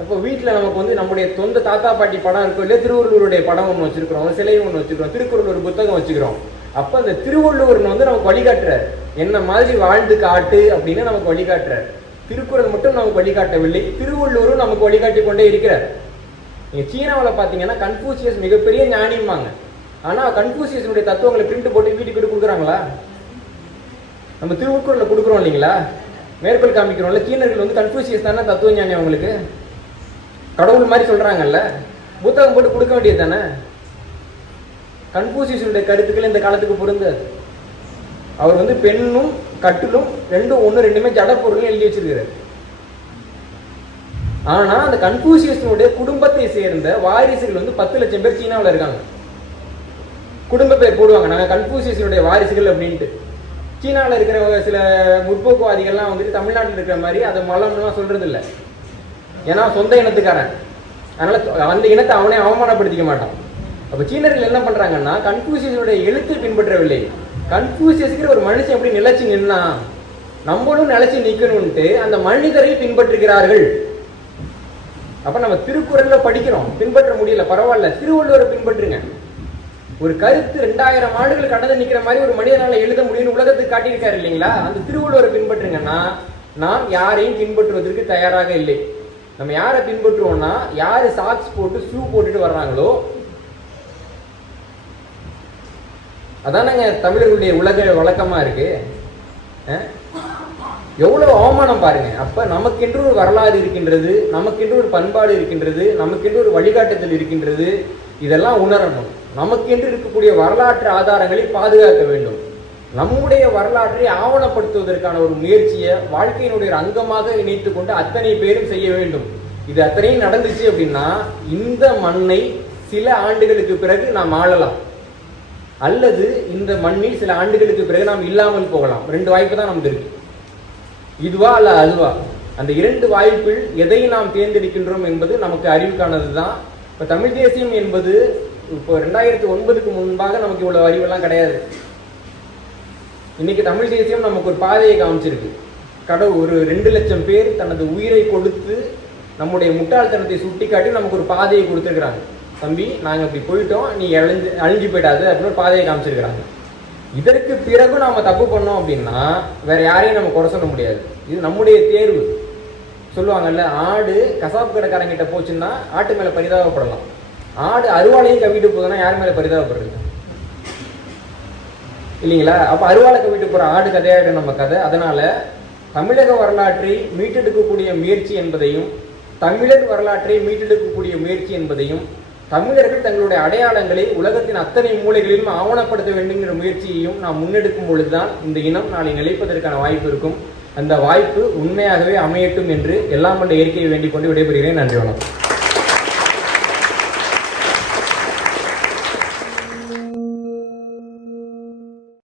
அப்போ வீட்டில் நமக்கு வந்து நம்முடைய சொந்த தாத்தா பாட்டி படம் இருக்கும் இல்லையா, திருவள்ளுவருடைய படம் ஒன்று வச்சிருக்கிறோம், சிலை ஒன்று வச்சிருக்கிறோம், திருக்குறள் ஒரு புத்தகம் வச்சுக்கிறோம். அப்போ அந்த திருவள்ளுவர் வந்து நமக்கு வழிகாட்டுறாரு, என்ன மாதிரி வாழ்ந்து காட்டு அப்படின்னு நமக்கு வழிகாட்டுறாரு. திருக்குறள் மட்டும் நமக்கு வழிகாட்டவில்லை, திருவள்ளுவரும் நமக்கு வழிகாட்டி கொண்டே இருக்கிறார். நீங்க சீனாவில் பார்த்தீங்கன்னா கன்ஃபூசியஸ் மிகப்பெரிய ஞானிம்பாங்க, ஆனால் கன்ஃபூசியஸுடைய தத்துவங்களை பிரிண்ட் போட்டு வீட்டுக்கு கொடுக்குறாங்களா? நம்ம திருக்குறளை கொடுக்குறோம் இல்லைங்களா, மேற்கோள் காமிக்கிறோம்ல. சீனர்கள் வந்து கன்ஃபூசியஸ் தானே தத்துவ ஞானி, அவங்களுக்கு கடவுள் மாதிரி சொல்றாங்கல்ல, புத்தகம் போட்டு கொடுக்க வேண்டியது தானே. கன்ஃபூசியஸுடைய கருத்துக்கள் இந்த காலத்துக்கு பொருந்தாது. அவர் வந்து பெண்ணும் கட்டிலும் ரெண்டுமே ஜட பொருள் எழுதி வச்சிருக்கிறார். ஆனா அந்த கன்ஃபூசியஸுடைய குடும்பத்தை சேர்ந்த வாரிசுகள் வந்து 10 லட்சம் பேர் சீனாவில் இருக்காங்க. குடும்ப பேர் போடுவாங்க, நாங்கள் கன்ஃபூசியஸுடைய வாரிசுகள் அப்படின்ட்டு. சீனாவில் இருக்கிற சில முற்போக்குவாதிகள்லாம் வந்துட்டு தமிழ்நாட்டில் இருக்கிற மாதிரி அதை மலம்லாம் சொல்றது இல்லை, ஏன்னா சொந்த இனத்துக்காரன், அதனால அந்த இனத்தை அவனே அவமானப்படுத்திக்க மாட்டான். அப்ப சீனர்கள் என்ன பண்றாங்கன்னா கன்ஃபூசியஸுடைய எழுத்தை பின்பற்றவில்லை, கன்ஃபூசியஸ்க்கு ஒரு மனுஷன் எப்படி நிலைச்சு நின்னா நம்மளும் நிலைச்சு நிக்கணும்ட்டு அந்த மனிதரை பின்பற்றுகிறார்கள். அப்ப நம்ம திருக்குறள்ல படிக்கிறோம், பின்பற்ற முடியல, பரவாயில்ல, திருவள்ளுவரை பின்பற்றுங்க. ஒரு கருத்து 2000 ஆண்டுகள் கடந்து நிக்கிற மாதிரி ஒரு மனிதனால எழுத முடியும்னு உலகத்துக்கு காட்டியிருக்காரு இல்லைங்களா? அந்த திருவள்ளுவரை பின்பற்றுங்கன்னா நாம் யாரையும் பின்பற்றுவதற்கு தயாராக இல்லை. நம்ம யாரை பின்பற்றுவோம்னா, யாரு சாக்ஸ் போட்டு ஷூ போட்டுட்டு வர்றாங்களோ அதானங்க தமிழர்களுடைய உலக வழக்கமா இருக்கு. எவ்வளவு அவமானம் பாருங்க. அப்ப நமக்கென்று ஒரு வரலாறு இருக்கின்றது, நமக்கென்று ஒரு பண்பாடு இருக்கின்றது, நமக்கென்று ஒரு வழிகாட்டுதல் இருக்கின்றது. இதெல்லாம் உணரணும். நமக்கென்று இருக்கக்கூடிய வரலாற்று ஆதாரங்களை பாதுகாக்க வேண்டும். நம்முடைய வரலாற்றை ஆவணப்படுத்துவதற்கான ஒரு முயற்சியை வாழ்க்கையினுடைய ஒரு அங்கமாக இணைத்து கொண்டு அத்தனை பேரும் செய்ய வேண்டும். இது அத்தனையும் நடந்துச்சு அப்படின்னா இந்த மண்ணை சில ஆண்டுகளுக்கு பிறகு நாம் ஆளலாம், அல்லது இந்த மண்ணில் சில ஆண்டுகளுக்கு பிறகு நாம் இல்லாமல் போகலாம். 2 வாய்ப்பு தான் நமக்கு இருக்கு. இதுவா அல்ல அதுவா? அந்த 2 வாய்ப்பில் எதை நாம் தேர்ந்தெடுக்கின்றோம் என்பது நமக்கு அறிவுக்கானது தான். இப்போ தமிழ் தேசியம் என்பது இப்போ 2009க்கு முன்பாக நமக்கு இவ்வளவு அறிவெல்லாம் கிடையாது. இன்னைக்கு தமிழ் தேசியம் நமக்கு ஒரு பாதையை காமிச்சிருக்கு. கடவுள் ஒரு 2 லட்சம் பேர் தனது உயிரை கொடுத்து நம்முடைய முட்டாள்தனத்தை சுட்டி காட்டி நமக்கு ஒரு பாதையை கொடுத்துருக்குறாங்க. தம்பி, நாங்கள் இப்படி போயிட்டோம், நீ அழிஞ்சு போயிடாது அப்படின்னு ஒரு பாதையை காமிச்சிருக்கிறாங்க. இதற்கு பிறகு நாம தப்பு பண்ணோம் அப்படின்னா வேற யாரையும் நம்ம குறை சொல்ல முடியாது. இது நம்முடைய தேர்வு. சொல்லுவாங்கல்ல, ஆடு கசாப்பு கடைக்காரங்கிட்ட போச்சுன்னா ஆட்டு மேல பரிதாபப்படலாம், ஆடு அருவாளையும் கவிட்டு போகுதுன்னா யார் மேல பரிதாபப்படுறது இல்லைங்களா? அப்ப அருவாளை கவிட்டு போற ஆடு கதையாயிடும் நம்ம கதை. அதனால தமிழக வரலாற்றை மீட்டெடுக்கக்கூடிய முயற்சி என்பதையும், தமிழர் வரலாற்றை மீட்டெடுக்கக்கூடிய முயற்சி என்பதையும், தமிழர்கள் தங்களுடைய அடையாளங்களை உலகத்தின் அத்தனை மூலைகளிலும் ஆவணப்படுத்த வேண்டுங்கிற முயற்சியையும் நாம் முன்னெடுக்கும் பொழுதுதான் இந்த இனம் நாளை நிலைப்பதற்கான வாய்ப்பு இருக்கும். அந்த வாய்ப்பு உண்மையாகவே அமையட்டும் என்று எல்லாம் வல்ல இயற்கையை வேண்டிக் கொண்டு விடைபெறுகிறேன். நன்றி, வணக்கம்.